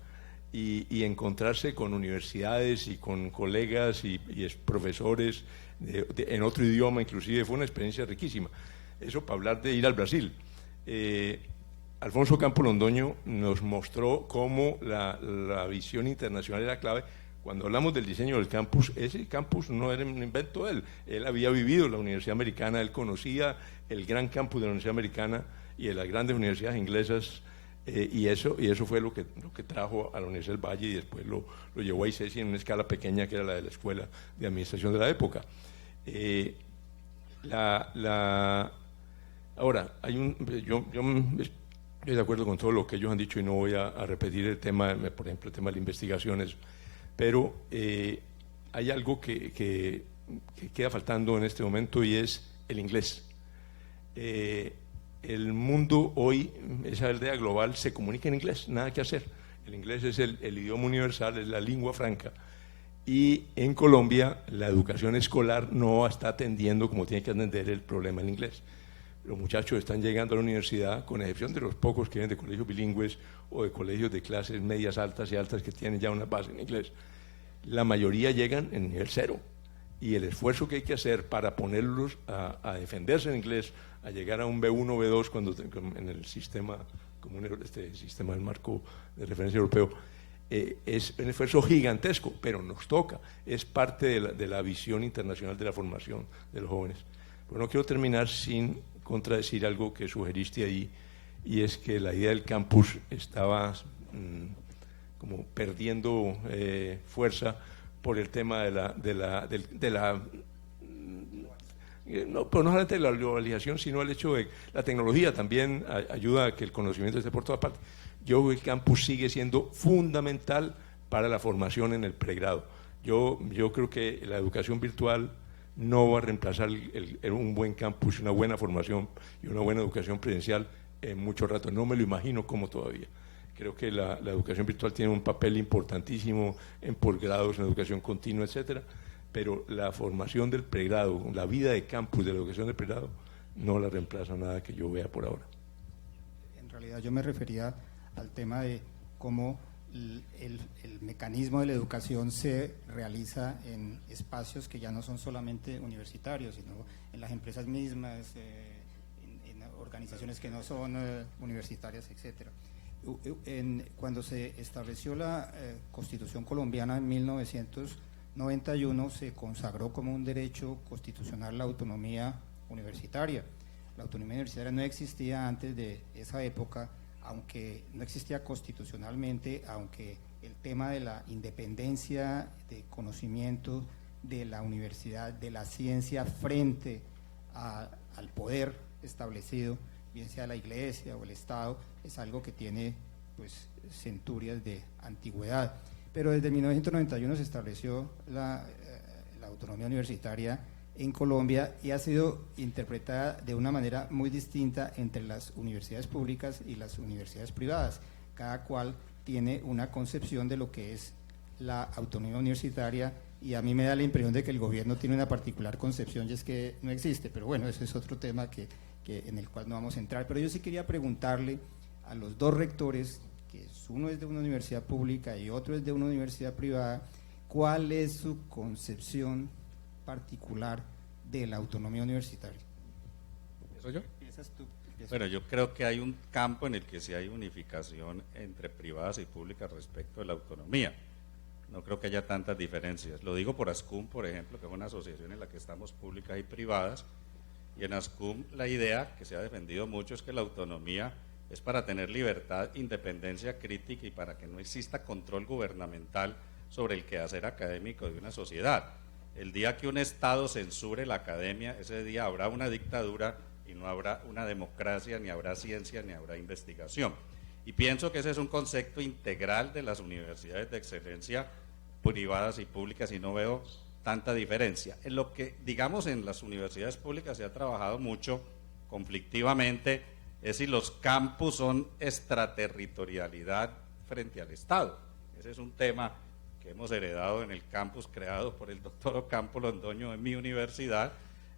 y encontrarse con universidades y con colegas y profesores en otro idioma inclusive fue una experiencia riquísima. Eso para hablar de ir al Brasil. Alfonso Campo Londoño nos mostró cómo la visión internacional era clave. Cuando hablamos del diseño del campus, ese campus no era un invento de él. Él había vivido en la Universidad Americana, él conocía el gran campus de la Universidad Americana y de las grandes universidades inglesas, y eso fue lo que trajo a la Universidad del Valle, y después lo llevó a ICESI en una escala pequeña que era la de la Escuela de Administración de la época. Ahora, yo estoy de acuerdo con todo lo que ellos han dicho y no voy a repetir el tema, por ejemplo, el tema de las investigaciones, pero hay algo que queda faltando en este momento, y es el inglés. El mundo hoy, esa aldea global, se comunica en inglés, nada que hacer. El inglés es el idioma universal, es la lengua franca. Y en Colombia la educación escolar no está atendiendo como tiene que atender el problema del inglés. Los muchachos están llegando a la universidad, con excepción de los pocos que vienen de colegios bilingües o de colegios de clases medias altas y altas que tienen ya una base en inglés. La mayoría llegan en nivel 0. Y el esfuerzo que hay que hacer para ponerlos a defenderse en inglés, a llegar a un B1, B2 en el sistema común, este sistema del marco de referencia europeo, es un esfuerzo gigantesco, pero nos toca, es parte de la visión internacional de la formación de los jóvenes. Pero no quiero terminar sin contradecir algo que sugeriste ahí, y es que la idea del campus estaba como perdiendo fuerza por el tema no solamente de la globalización, sino el hecho de la tecnología también ayuda a que el conocimiento esté por todas partes. Yo creo que el campus sigue siendo fundamental para la formación en el pregrado. Yo creo que la educación virtual no va a reemplazar un buen campus, una buena formación y una buena educación presencial en mucho rato. No me lo imagino como todavía. Creo que la educación virtual tiene un papel importantísimo en posgrados, en educación continua, etcétera, pero la formación del pregrado, la vida de campus de la educación del pregrado, no la reemplaza nada que yo vea por ahora. En realidad yo me refería al tema de cómo el mecanismo de la educación se realiza en espacios que ya no son solamente universitarios, sino en las empresas mismas, en organizaciones que no son universitarias, etcétera. Cuando se estableció la Constitución colombiana en 1991, se consagró como un derecho constitucional la autonomía universitaria. La autonomía universitaria no existía antes de esa época, aunque no existía constitucionalmente, aunque el tema de la independencia de conocimiento de la universidad, de la ciencia frente al poder establecido, bien sea la Iglesia o el Estado, es algo que tiene pues centurias de antigüedad. Pero desde 1991 se estableció la autonomía universitaria en Colombia y ha sido interpretada de una manera muy distinta entre las universidades públicas y las universidades privadas. Cada cual tiene una concepción de lo que es la autonomía universitaria y a mí me da la impresión de que el gobierno tiene una particular concepción y es que no existe, pero bueno, ese es otro tema en el cual no vamos a entrar. Pero yo sí quería preguntarle a los dos rectores, que uno es de una universidad pública y otro es de una universidad privada, ¿cuál es su concepción particular de la autonomía universitaria? ¿Empiezo yo? ¿Empiezas tú? Bueno, yo creo que hay un campo en el que sí hay unificación entre privadas y públicas respecto de la autonomía. No creo que haya tantas diferencias. Lo digo por ASCUM, por ejemplo, que es una asociación en la que estamos públicas y privadas, y en ASCUM la idea que se ha defendido mucho es que la autonomía es para tener libertad, independencia crítica y para que no exista control gubernamental sobre el quehacer académico de una sociedad. El día que un Estado censure la academia, ese día habrá una dictadura y no habrá una democracia, ni habrá ciencia, ni habrá investigación. Y pienso que ese es un concepto integral de las universidades de excelencia privadas y públicas y no veo tanta diferencia. En lo que, digamos, en las universidades públicas se ha trabajado mucho conflictivamente es si los campus son extraterritorialidad frente al Estado. Ese es un tema que hemos heredado en el campus creado por el doctor Ocampo Londoño en mi universidad,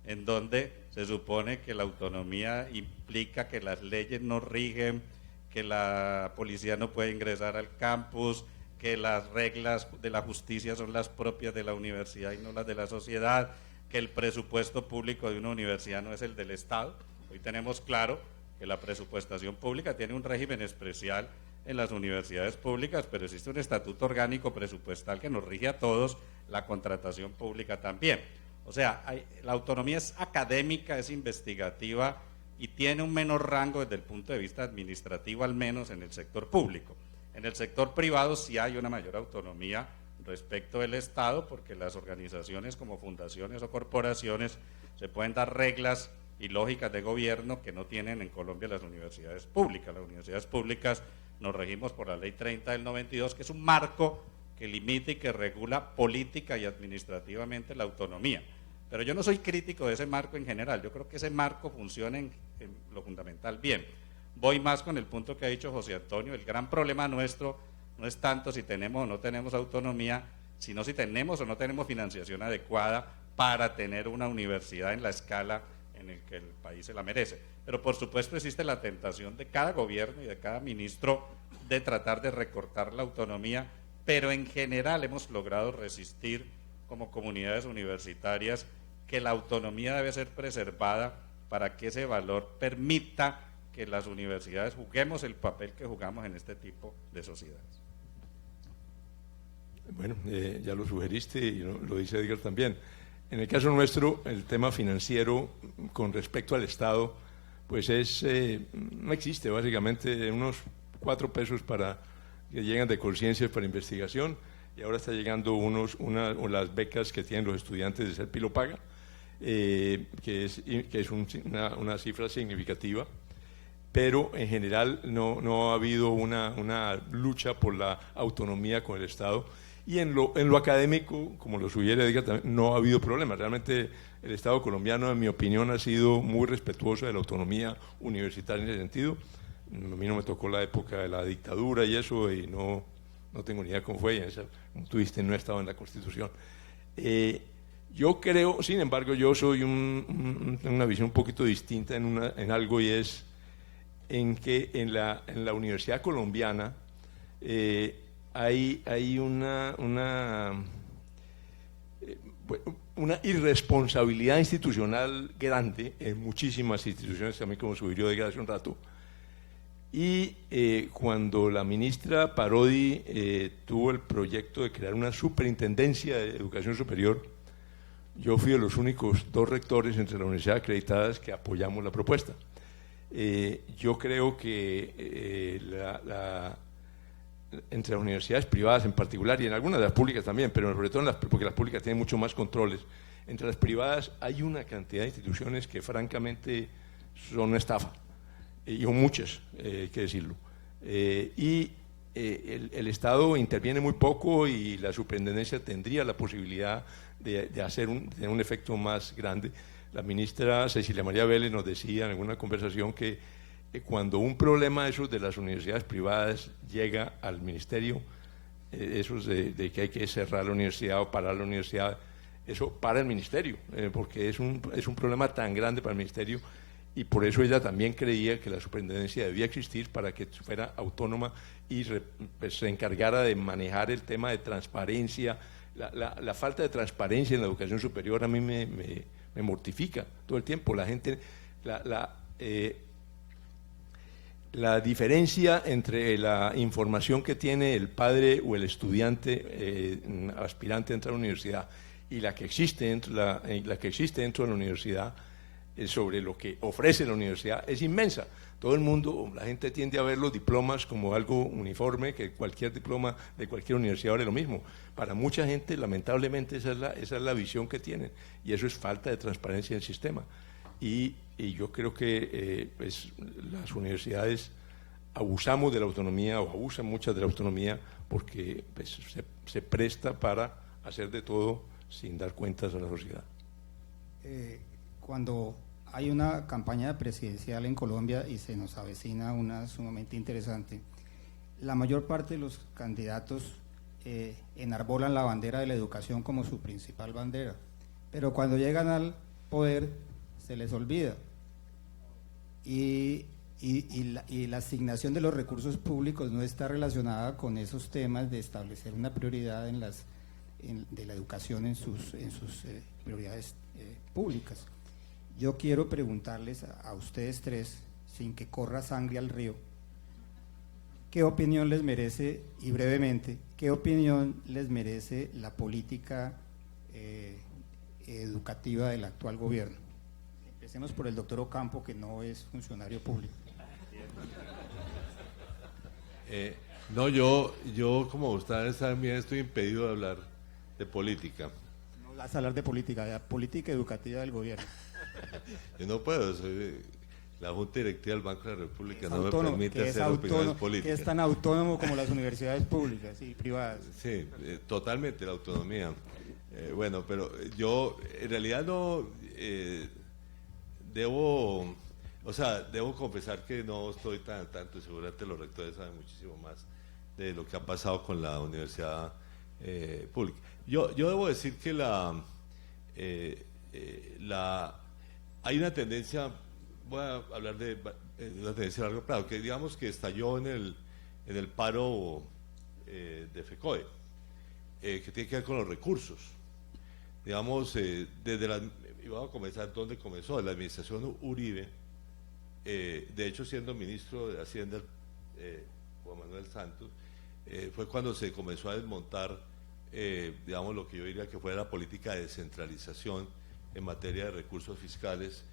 en donde se supone que la autonomía implica que las leyes no rigen, que la policía no puede ingresar al campus, que las reglas de la justicia son las propias de la universidad y no las de la sociedad, que el presupuesto público de una universidad no es el del Estado. Hoy tenemos claro que la presupuestación pública tiene un régimen especial en las universidades públicas, pero existe un estatuto orgánico presupuestal que nos rige a todos, la contratación pública también. O sea, la autonomía es académica, es investigativa y tiene un menor rango desde el punto de vista administrativo, al menos en el sector público. En el sector privado sí hay una mayor autonomía respecto del Estado, porque las organizaciones como fundaciones o corporaciones se pueden dar reglas y lógicas de gobierno que no tienen en Colombia las universidades públicas. Las universidades públicas nos regimos por la Ley 30 del 92, que es un marco que limita y que regula política y administrativamente la autonomía. Pero yo no soy crítico de ese marco en general, yo creo que ese marco funciona en lo fundamental bien. Voy más con el punto que ha dicho José Antonio, el gran problema nuestro no es tanto si tenemos o no tenemos autonomía, sino si tenemos o no tenemos financiación adecuada para tener una universidad en la escala en el que el país se la merece. Pero por supuesto existe la tentación de cada gobierno y de cada ministro de tratar de recortar la autonomía, pero en general hemos logrado resistir como comunidades universitarias que la autonomía debe ser preservada para que ese valor permita que las universidades juguemos el papel que jugamos en este tipo de sociedades. Bueno, ya lo sugeriste y lo dice Edgar también. En el caso nuestro, el tema financiero con respecto al Estado, pues no existe básicamente unos 4 pesos que llegan de conciencias para investigación y ahora está llegando las becas que tienen los estudiantes de Serpi lo paga, que es una cifra significativa, pero en general no ha habido una lucha por la autonomía con el Estado. Y en lo académico, como lo sugiere Edgar, también, no ha habido problemas. Realmente el Estado colombiano, en mi opinión, ha sido muy respetuoso de la autonomía universitaria en ese sentido. A mí no me tocó la época de la dictadura y eso, y no tengo ni idea cómo fue. Como tú dijiste, no he estado en la Constitución. Yo creo, sin embargo, yo soy una visión un poquito distinta en algo, y es en que en la Universidad Colombiana hay una irresponsabilidad institucional grande en muchísimas instituciones, también como sugirió Edgar hace un rato. Y cuando la ministra Parodi tuvo el proyecto de crear una superintendencia de educación superior, yo fui de los únicos 2 rectores entre las universidades acreditadas que apoyamos la propuesta. Yo creo que entre las universidades privadas en particular y en algunas de las públicas también, pero sobre todo porque las públicas tienen mucho más controles, entre las privadas hay una cantidad de instituciones que francamente son una estafa, y son muchas, hay que decirlo. El Estado interviene muy poco y la superintendencia tendría la posibilidad de tener un efecto más grande. La ministra Cecilia María Vélez nos decía en alguna conversación que cuando un problema de esos de las universidades privadas llega al ministerio, esos de que hay que cerrar la universidad o parar la universidad, eso para el ministerio, porque es un problema tan grande para el ministerio, y por eso ella también creía que la superintendencia debía existir para que fuera autónoma y pues, se encargara de manejar el tema de transparencia. La falta de transparencia en la educación superior a mí me mortifica todo el tiempo. La gente, la diferencia entre la información que tiene el padre o el estudiante aspirante a entrar a la universidad y la que existe dentro de la universidad sobre lo que ofrece la universidad es inmensa. Todo el mundo, la gente tiende a ver los diplomas como algo uniforme, que cualquier diploma de cualquier universidad vale lo mismo. Para mucha gente, lamentablemente, esa es la visión que tienen, y eso es falta de transparencia en el sistema. Y yo creo que pues, las universidades abusamos de la autonomía, o abusan muchas de la autonomía, porque pues, se presta para hacer de todo sin dar cuentas a la sociedad. Cuando hay una campaña presidencial en Colombia y se nos avecina una sumamente interesante, la mayor parte de los candidatos enarbolan la bandera de la educación como su principal bandera, pero cuando llegan al poder se les olvida, y la asignación de los recursos públicos no está relacionada con esos temas de establecer una prioridad de la educación en sus prioridades públicas. Yo quiero preguntarles a ustedes tres, sin que corra sangre al río, ¿qué opinión les merece, y brevemente, qué opinión les merece la política educativa del actual gobierno? Empecemos por el doctor Ocampo, que no es funcionario público. No, yo como ustedes también estoy impedido de hablar de política. No vas a hablar de política educativa del gobierno. Yo no puedo, soy la Junta Directiva del Banco de la República, no autónomo, me permite hacer opiniones políticas. Que es tan autónomo como las universidades públicas y privadas. Sí, totalmente la autonomía. Bueno, pero yo en realidad no debo confesar que no estoy tan tanto, seguramente los rectores saben muchísimo más de lo que ha pasado con la universidad pública. Yo debo decir que hay una tendencia, voy a hablar de una tendencia a largo plazo, que digamos que estalló en el paro de FECODE, que tiene que ver con los recursos. Digamos, y vamos a comenzar donde comenzó, en la administración Uribe, de hecho siendo ministro de Hacienda Juan Manuel Santos, fue cuando se comenzó a desmontar, digamos, lo que yo diría que fue la política de descentralización en materia de recursos fiscales,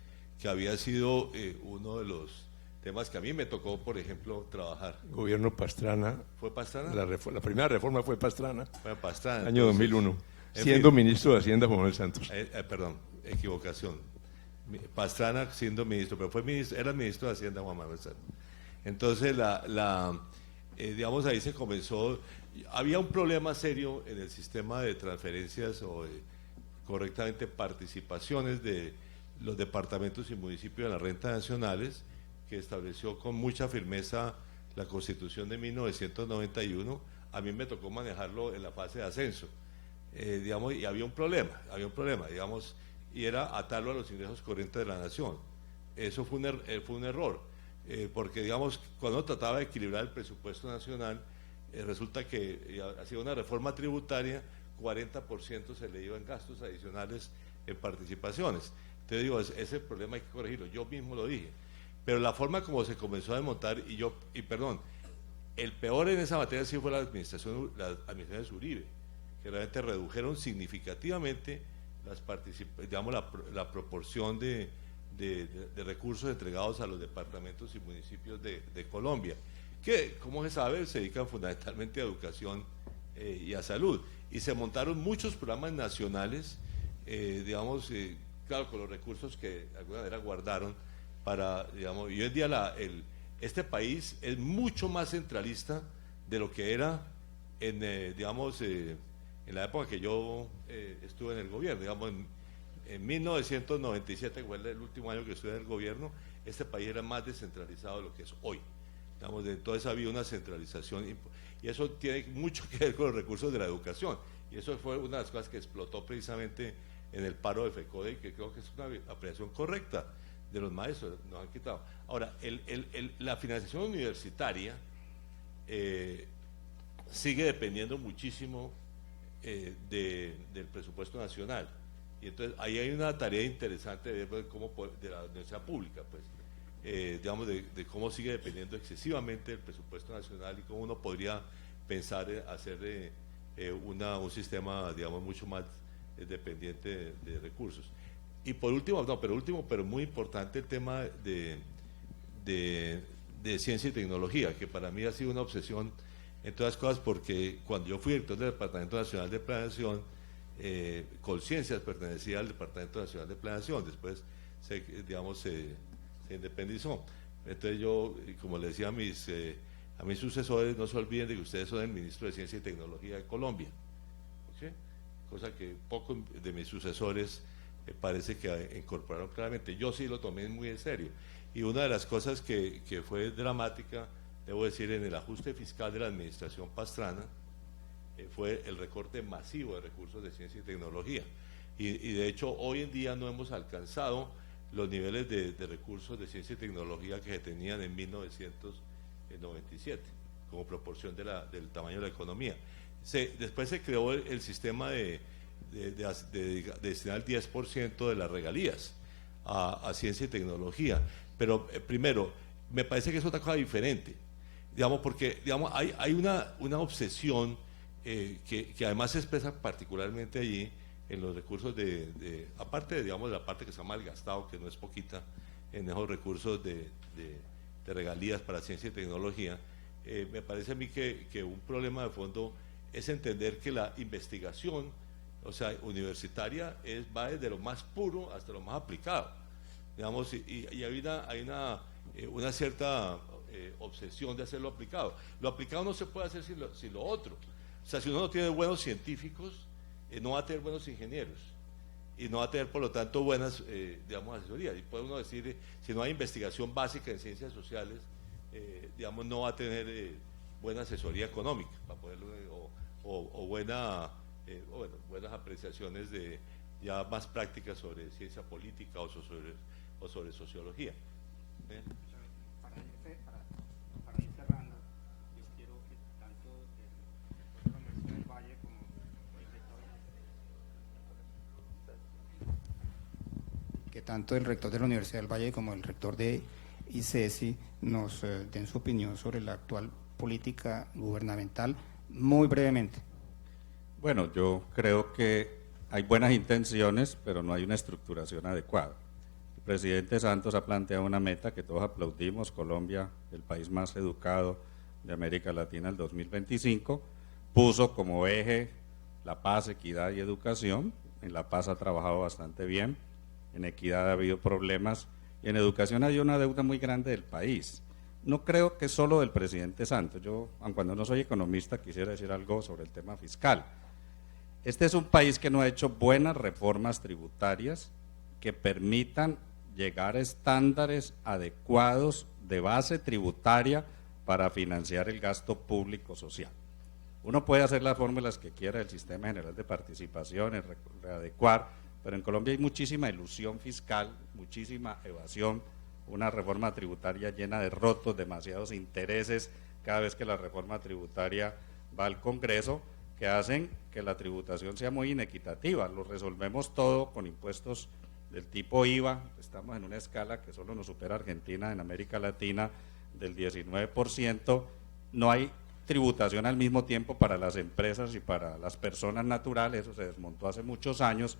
que había sido uno de los temas que a mí me tocó, por ejemplo, trabajar. Gobierno Pastrana. ¿Fue Pastrana? La primera reforma fue Pastrana. Fue Pastrana. Año 2001. Siendo ministro de Hacienda Juan Manuel Santos. Perdón, equivocación. Pastrana siendo ministro, pero era ministro de Hacienda Juan Manuel Santos. Entonces, digamos, ahí se comenzó. Había un problema serio en el sistema de transferencias o correctamente participaciones de los departamentos y municipios en las rentas nacionales, que estableció con mucha firmeza la Constitución de 1991. A mí me tocó manejarlo en la fase de ascenso, digamos, y había un problema, digamos, y era atarlo a los ingresos corrientes de la nación. Eso fue un error, porque, digamos, cuando trataba de equilibrar el presupuesto nacional, resulta que hacía una reforma tributaria, 40% se le iba en gastos adicionales en participaciones. Entonces digo, ese problema hay que corregirlo, yo mismo lo dije, pero la forma como se comenzó a desmontar, el peor en esa materia sí fue las administraciones de Uribe, que realmente redujeron significativamente la proporción de recursos entregados a los departamentos y municipios de Colombia, que, como se sabe, se dedican fundamentalmente a educación y a salud, y se montaron muchos programas nacionales, claro, con los recursos que de alguna manera guardaron para, digamos, y hoy en día este país es mucho más centralista de lo que era digamos, en la época que yo estuve en el gobierno, digamos, en 1997, que fue el último año que estuve en el gobierno, este país era más descentralizado de lo que es hoy. Digamos, entonces había una centralización y eso tiene mucho que ver con los recursos de la educación. Y eso fue una de las cosas que explotó precisamente en el paro de FECODE, y que creo que es una apreciación correcta de los maestros, nos han quitado. Ahora, la financiación universitaria sigue dependiendo muchísimo del presupuesto nacional. Y entonces ahí hay una tarea interesante de ver de la universidad pública, pues, digamos, de cómo sigue dependiendo excesivamente del presupuesto nacional y cómo uno podría pensar en hacer un sistema, digamos, mucho más dependiente de recursos. Y por último, pero muy importante, el tema de ciencia y tecnología, que para mí ha sido una obsesión en todas las cosas, porque cuando yo fui director del Departamento Nacional de Planeación, Colciencias pertenecía al Departamento Nacional de Planeación, después se independizó. Entonces yo, como le decía a mis sucesores, no se olviden de que ustedes son el ministro de Ciencia y Tecnología de Colombia, ¿okay? Cosa que pocos de mis sucesores parece que incorporaron claramente. Yo sí lo tomé muy en serio, y una de las cosas que fue dramática, debo decir, en el ajuste fiscal de la administración Pastrana, fue el recorte masivo de recursos de ciencia y tecnología, y de hecho hoy en día no hemos alcanzado los niveles de recursos de ciencia y tecnología que se tenían en 1997 como proporción del tamaño de la economía. Después se creó el sistema de destinar el 10% de las regalías a ciencia y tecnología, pero primero, me parece que es otra cosa diferente, digamos, porque digamos, hay una obsesión que además se expresa particularmente allí en los recursos aparte de, digamos, la parte que se ha malgastado, que no es poquita, en esos recursos de regalías para ciencia y tecnología. Me parece a mí que un problema de fondo es entender que la investigación, o sea, universitaria, va desde lo más puro hasta lo más aplicado, digamos, y hay una cierta obsesión de hacerlo aplicado. Lo aplicado no se puede hacer sin lo otro. O sea, si uno no tiene buenos científicos, no va a tener buenos ingenieros y no va a tener, por lo tanto, buenas, digamos, asesorías. Y puede uno decir, si no hay investigación básica en ciencias sociales, digamos, no va a tener buena asesoría económica para poderlo, o buenas apreciaciones ya más prácticas sobre ciencia política o sobre sociología. Para ir cerrando, yo quiero que tanto el rector de la Universidad del Valle como el rector de la Universidad del Valle como el rector de ICESI nos den su opinión sobre la actual política gubernamental, muy brevemente. Bueno, yo creo que hay buenas intenciones, pero no hay una estructuración adecuada. El presidente Santos ha planteado una meta que todos aplaudimos: Colombia, el país más educado de América Latina el 2025, puso como eje la paz, equidad y educación. En la paz ha trabajado bastante bien, en equidad ha habido problemas, y en educación hay una deuda muy grande del país. No creo que solo del presidente Santos. Yo, aun cuando no soy economista, quisiera decir algo sobre el tema fiscal. Este es un país que no ha hecho buenas reformas tributarias que permitan llegar a estándares adecuados de base tributaria para financiar el gasto público social. Uno puede hacer las fórmulas que quiera del sistema general de participación, readecuar, pero en Colombia hay muchísima ilusión fiscal, muchísima evasión, una reforma tributaria llena de rotos, demasiados intereses cada vez que la reforma tributaria va al Congreso, que hacen que la tributación sea muy inequitativa. Lo resolvemos todo con impuestos del tipo IVA. Estamos en una escala que solo nos supera Argentina en América Latina del 19%. No hay tributación al mismo tiempo para las empresas y para las personas naturales. Eso se desmontó hace muchos años.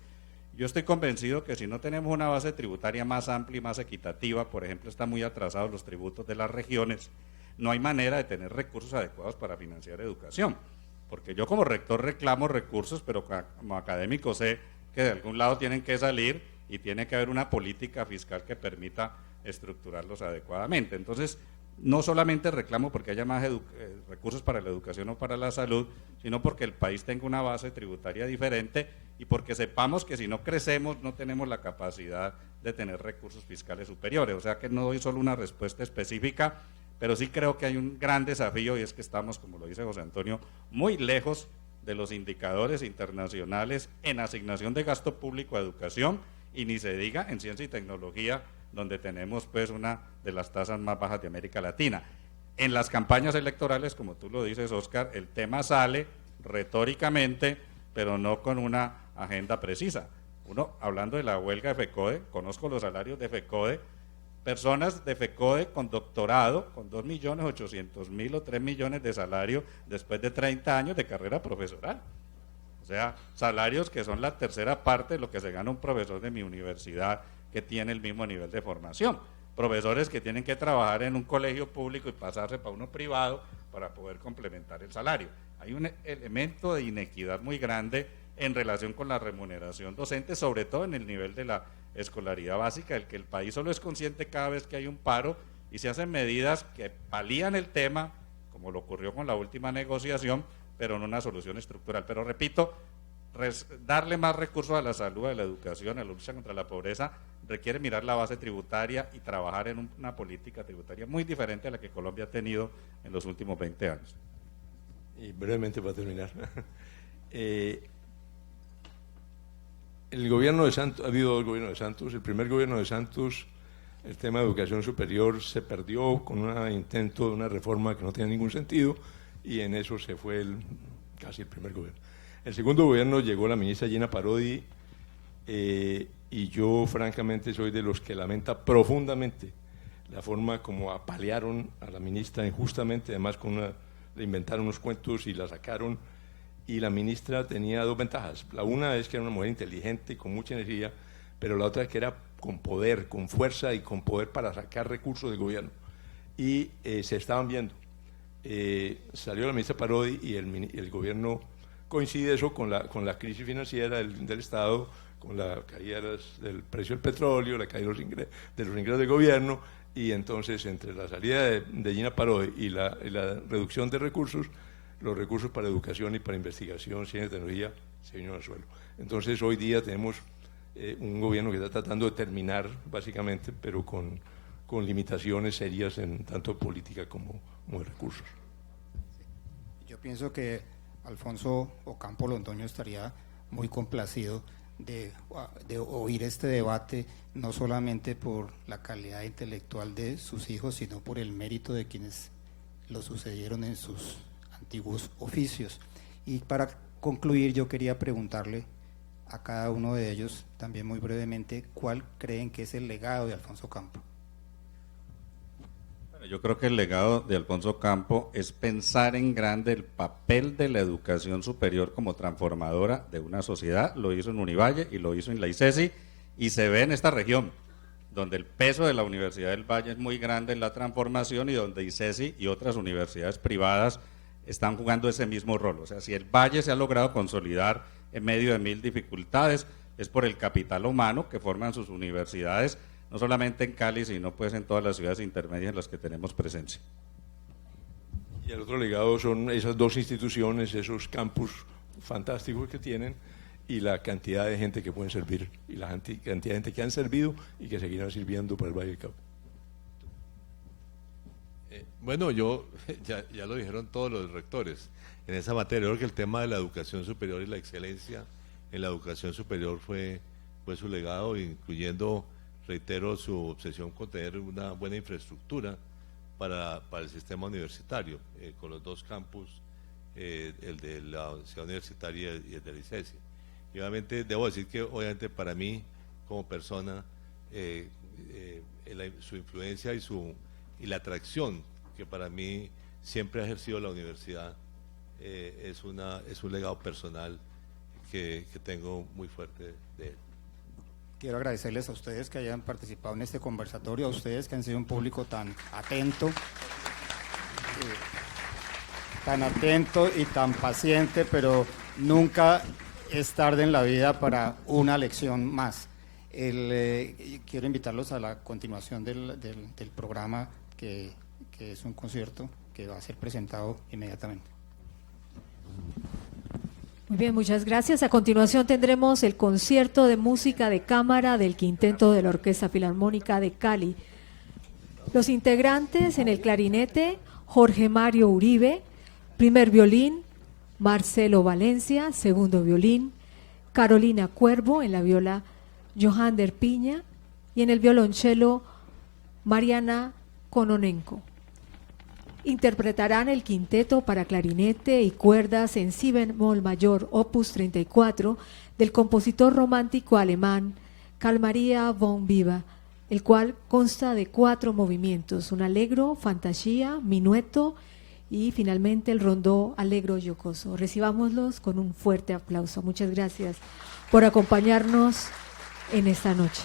Yo estoy convencido que si no tenemos una base tributaria más amplia y más equitativa, por ejemplo, están muy atrasados los tributos de las regiones, no hay manera de tener recursos adecuados para financiar educación. Porque yo como rector reclamo recursos, pero como académico sé que de algún lado tienen que salir, y tiene que haber una política fiscal que permita estructurarlos adecuadamente. Entonces, no solamente reclamo porque haya más recursos para la educación o para la salud, sino porque el país tenga una base tributaria diferente y porque sepamos que si no crecemos no tenemos la capacidad de tener recursos fiscales superiores. O sea que no doy solo una respuesta específica, pero sí creo que hay un gran desafío y es que estamos, como lo dice José Antonio, muy lejos de los indicadores internacionales en asignación de gasto público a educación y ni se diga en ciencia y tecnología, donde tenemos pues una de las tasas más bajas de América Latina. En las campañas electorales, como tú lo dices, Oscar, el tema sale retóricamente, pero no con una agenda precisa. Uno, hablando de la huelga de FECODE, conozco los salarios de FECODE, personas de FECODE con doctorado, con 2.800.000 o 3 millones de salario después de 30 años de carrera profesoral. O sea, salarios que son la tercera parte de lo que se gana un profesor de mi universidad que tiene el mismo nivel de formación. Profesores que tienen que trabajar en un colegio público y pasarse para uno privado para poder complementar el salario. Hay un elemento de inequidad muy grande en relación con la remuneración docente, sobre todo en el nivel de la escolaridad básica, del que el país solo es consciente cada vez que hay un paro y se hacen medidas que palían el tema, como lo ocurrió con la última negociación, pero no una solución estructural. Pero repito, darle más recursos a la salud, a la educación, a la lucha contra la pobreza, requiere mirar la base tributaria y trabajar en una política tributaria muy diferente a la que Colombia ha tenido en los últimos 20 años. Y brevemente para terminar, el gobierno de Santos, ha habido dos gobiernos de Santos. El primer gobierno de Santos, el tema de educación superior se perdió con un intento de una reforma que no tenía ningún sentido y en eso se fue casi el primer gobierno. El segundo gobierno llegó la ministra Gina Parodi y yo francamente soy de los que lamenta profundamente la forma como apalearon a la ministra injustamente, además le inventaron unos cuentos y la sacaron, y la ministra tenía dos ventajas. La una es que era una mujer inteligente, con mucha energía, pero la otra es que era con poder, con fuerza y con poder para sacar recursos del gobierno. Y se estaban viendo. Salió la ministra Parodi y el gobierno coincide eso con la crisis financiera del Estado, con la caída del precio del petróleo, la caída de los ingresos del gobierno, y entonces entre la salida de Gina Parodi y la reducción de recursos, los recursos para educación y para investigación, ciencia y tecnología se vinieron al suelo. Entonces hoy día tenemos un gobierno que está tratando de terminar básicamente, pero con limitaciones serias en tanto política como de recursos. Yo pienso que Alfonso Ocampo Londoño estaría muy complacido de oír este debate, no solamente por la calidad intelectual de sus hijos, sino por el mérito de quienes lo sucedieron en sus antiguos oficios. Y para concluir, yo quería preguntarle a cada uno de ellos, también muy brevemente, ¿cuál creen que es el legado de Alfonso Ocampo? Yo creo que el legado de Alfonso Ocampo es pensar en grande el papel de la educación superior como transformadora de una sociedad. Lo hizo en Univalle y lo hizo en la ICESI, y se ve en esta región, donde el peso de la Universidad del Valle es muy grande en la transformación y donde ICESI y otras universidades privadas están jugando ese mismo rol. O sea, si el Valle se ha logrado consolidar en medio de 1000 dificultades, es por el capital humano que forman sus universidades, no solamente en Cali, sino pues en todas las ciudades intermedias en las que tenemos presencia. Y el otro legado son esas dos instituciones, esos campus fantásticos que tienen y la cantidad de gente que pueden servir y la cantidad de gente que han servido y que seguirán sirviendo para el Valle del Cauca. Bueno, ya lo dijeron todos los rectores en esa materia. Creo que el tema de la educación superior y la excelencia en la educación superior fue su legado, incluyendo, reitero, su obsesión con tener una buena infraestructura para el sistema universitario, con los dos campus, el de la ciudad universitaria y el de la ICESI. Y obviamente debo decir que obviamente para mí como persona su influencia y la atracción que para mí siempre ha ejercido la universidad es un legado personal que tengo muy fuerte de él. Quiero agradecerles a ustedes que hayan participado en este conversatorio, a ustedes que han sido un público tan atento y tan paciente, pero nunca es tarde en la vida para una lección más. Quiero invitarlos a la continuación del programa, que es un concierto que va a ser presentado inmediatamente. Muy bien, muchas gracias. A continuación tendremos el concierto de música de cámara del quinteto de la Orquesta Filarmónica de Cali. Los integrantes en el clarinete: Jorge Mario Uribe, primer violín; Marcelo Valencia, segundo violín; Carolina Cuervo en la viola; Johander Piña, y en el violonchelo Mariana Kononenko. Interpretarán el quinteto para clarinete y cuerdas en si bemol mayor, opus 34, del compositor romántico alemán Carl Maria von Weber, el cual consta de 4 movimientos: un allegro, fantasía, minueto y finalmente el rondó allegro jocoso. Recibámoslos con un fuerte aplauso. Muchas gracias por acompañarnos en esta noche.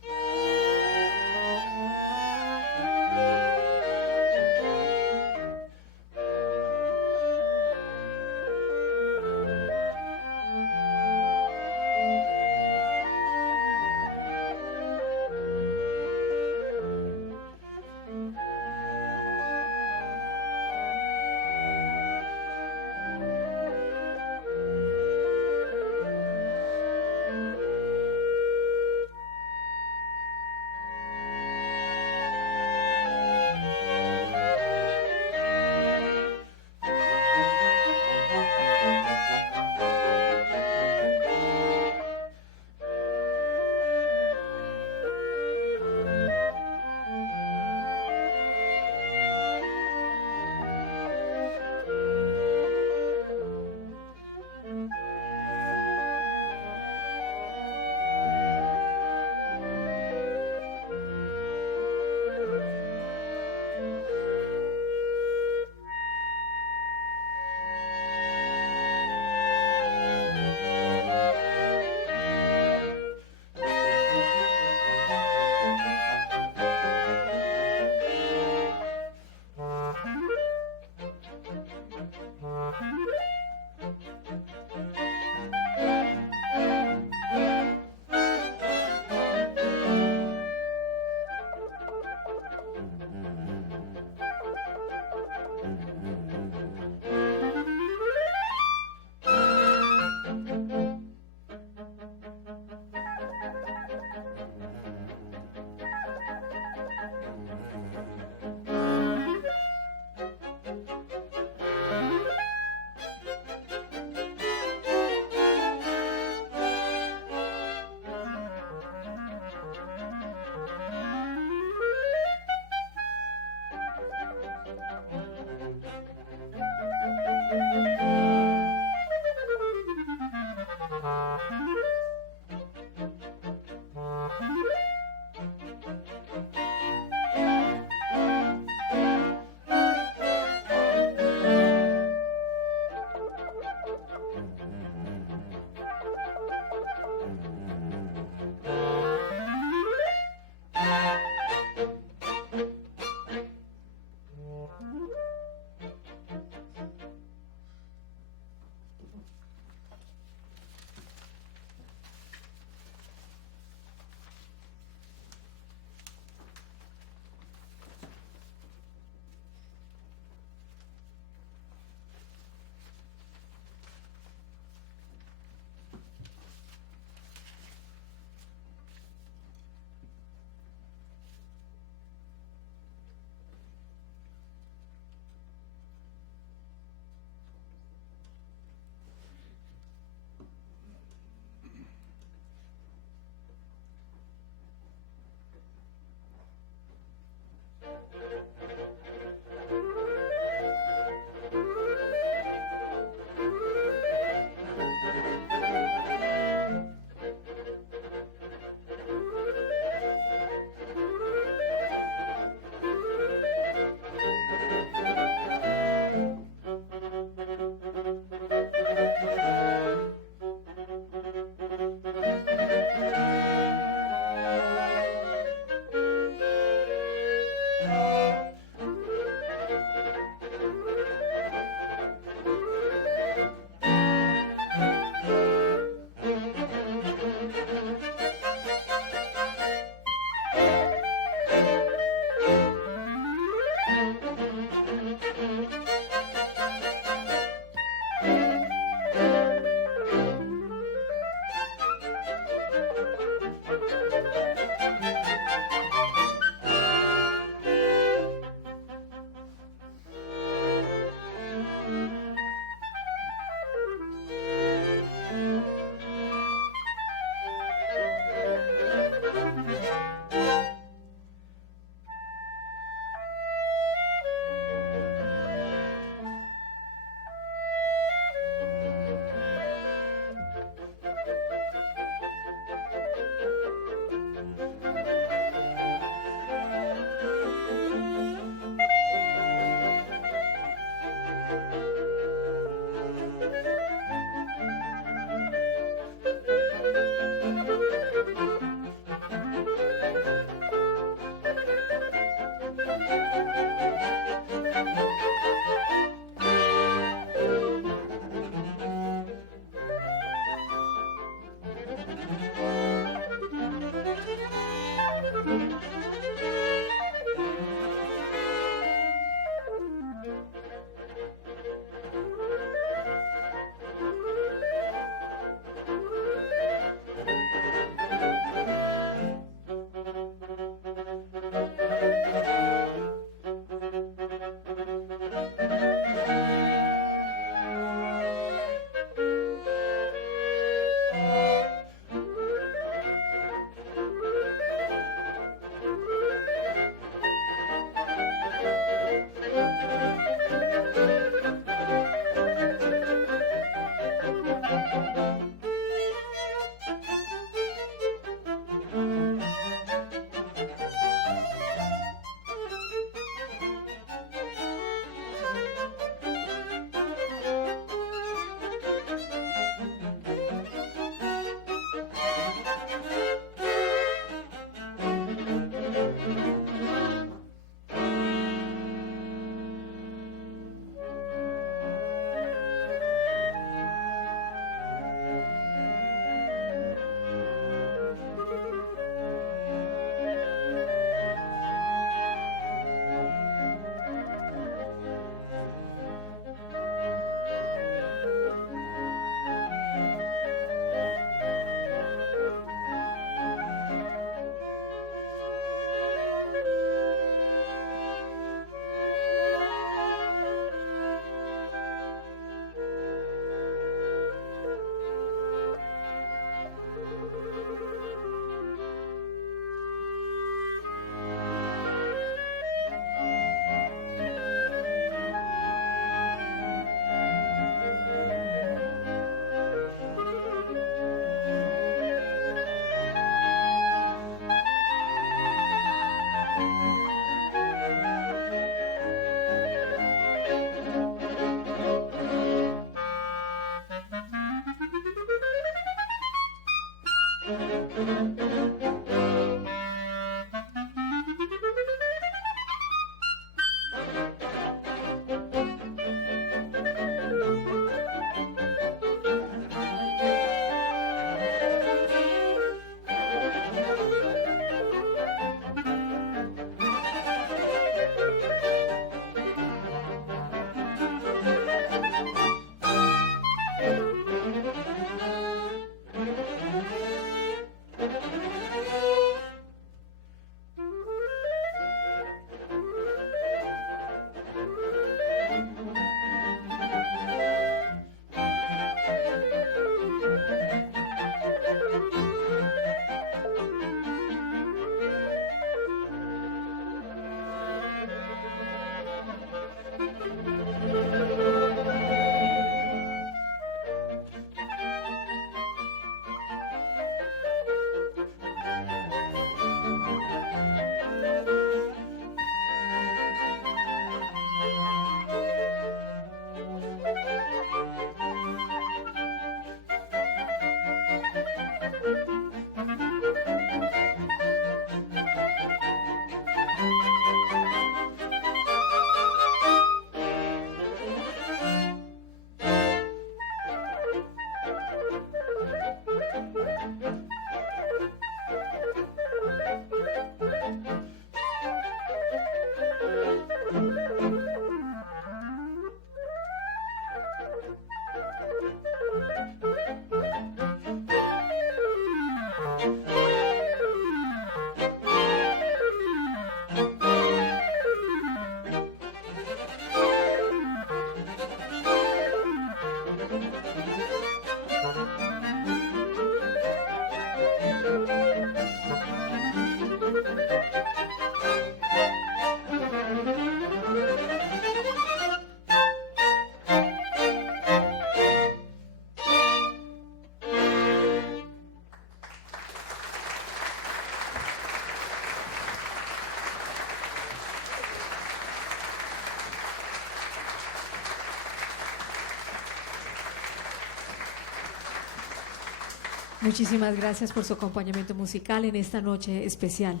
Muchísimas gracias por su acompañamiento musical en esta noche especial.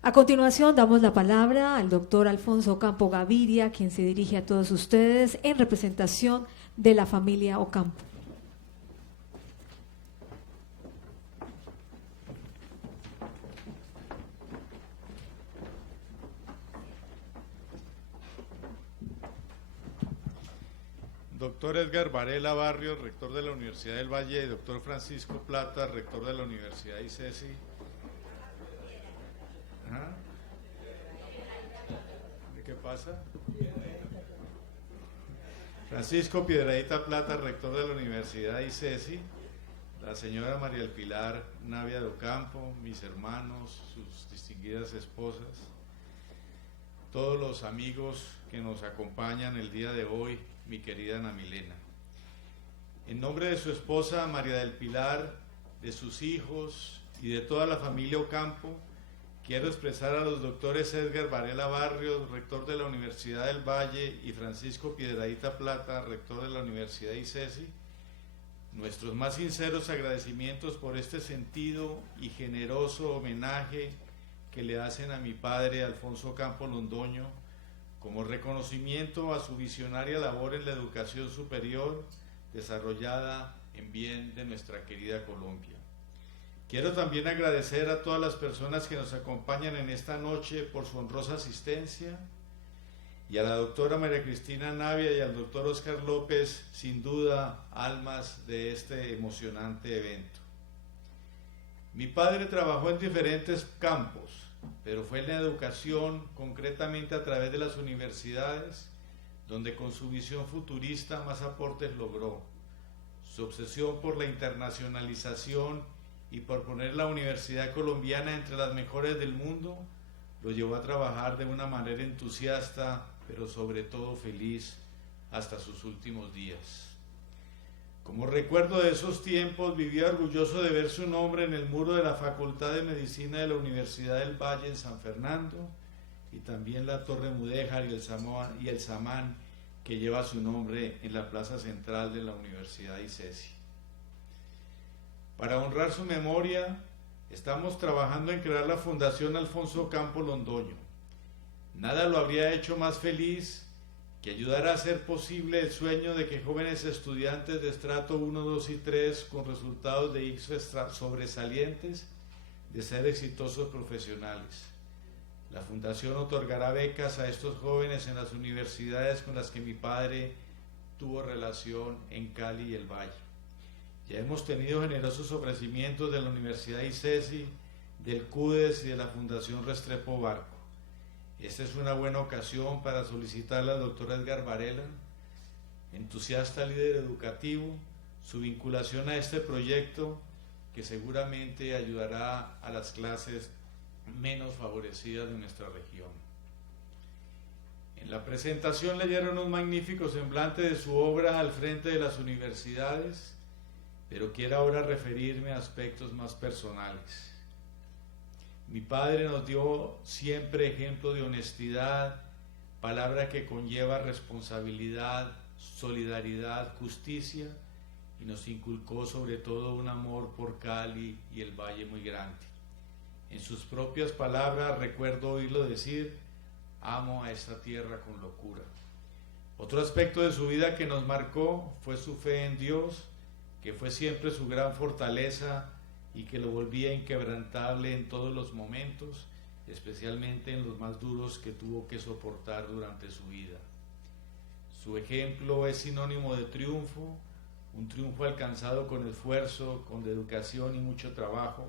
A continuación damos la palabra al doctor Alfonso Ocampo Gaviria, quien se dirige a todos ustedes en representación de la familia Ocampo. Doctor Edgar Varela Barrios, rector de la Universidad del Valle, y doctor Francisco Plata, rector de la Universidad ICESI. ¿De qué pasa? Francisco Piedradita Plata, rector de la Universidad ICESI, la señora María del Pilar Navia de Ocampo, mis hermanos, sus distinguidas esposas, todos los amigos que nos acompañan el día de hoy, mi querida Ana Milena. En nombre de su esposa María del Pilar, de sus hijos y de toda la familia Ocampo, quiero expresar a los doctores Edgar Varela Barrios, rector de la Universidad del Valle, y Francisco Piedradita Plata, rector de la Universidad ICESI, nuestros más sinceros agradecimientos por este sentido y generoso homenaje que le hacen a mi padre Alfonso Ocampo Londoño, como reconocimiento a su visionaria labor en la educación superior desarrollada en bien de nuestra querida Colombia. Quiero también agradecer a todas las personas que nos acompañan en esta noche por su honrosa asistencia, y a la doctora María Cristina Navia y al doctor Oscar López, sin duda almas de este emocionante evento. Mi padre trabajó en diferentes campos, pero fue en la educación, concretamente a través de las universidades, donde con su visión futurista más aportes logró. Su obsesión por la internacionalización y por poner la universidad colombiana entre las mejores del mundo lo llevó a trabajar de una manera entusiasta, pero sobre todo feliz, hasta sus últimos días. Como recuerdo de esos tiempos, vivía orgulloso de ver su nombre en el muro de la Facultad de Medicina de la Universidad del Valle en San Fernando, y también la Torre Mudéjar y el Samán que lleva su nombre en la plaza central de la Universidad ICESI. Para honrar su memoria, estamos trabajando en crear la Fundación Alfonso Ocampo Londoño. Nada lo habría hecho más feliz que ayudar a hacer posible el sueño de que jóvenes estudiantes de estrato 1, 2 y 3 con resultados de ICFES sobresalientes de ser exitosos profesionales. La Fundación otorgará becas a estos jóvenes en las universidades con las que mi padre tuvo relación en Cali y el Valle. Ya hemos tenido generosos ofrecimientos de la Universidad ICESI, del CUDES y de la Fundación Restrepo Barco. Esta es una buena ocasión para solicitarle al doctor Edgar Varela, entusiasta líder educativo, su vinculación a este proyecto que seguramente ayudará a las clases menos favorecidas de nuestra región. En la presentación leyeron un magnífico semblante de su obra al frente de las universidades, pero quiero ahora referirme a aspectos más personales. Mi padre nos dio siempre ejemplo de honestidad, palabra que conlleva responsabilidad, solidaridad, justicia, y nos inculcó sobre todo un amor por Cali y el Valle muy grande. En sus propias palabras recuerdo oírlo decir: amo a esta tierra con locura. Otro aspecto de su vida que nos marcó fue su fe en Dios, que fue siempre su gran fortaleza y que lo volvía inquebrantable en todos los momentos, especialmente en los más duros que tuvo que soportar durante su vida. Su ejemplo es sinónimo de triunfo, un triunfo alcanzado con esfuerzo, con dedicación y mucho trabajo,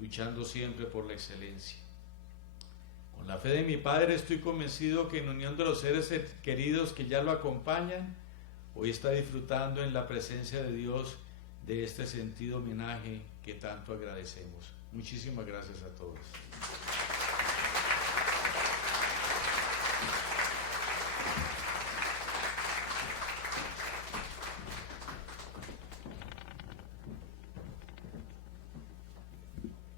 luchando siempre por la excelencia. Con la fe de mi padre estoy convencido que en unión de los seres queridos que ya lo acompañan, hoy está disfrutando en la presencia de Dios de este sentido homenaje que tanto agradecemos. Muchísimas gracias a todos.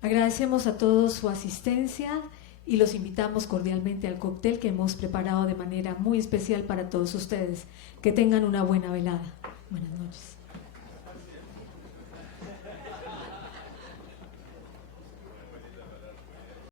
Agradecemos a todos su asistencia y los invitamos cordialmente al cóctel que hemos preparado de manera muy especial para todos ustedes. Que tengan una buena velada. Buenas noches.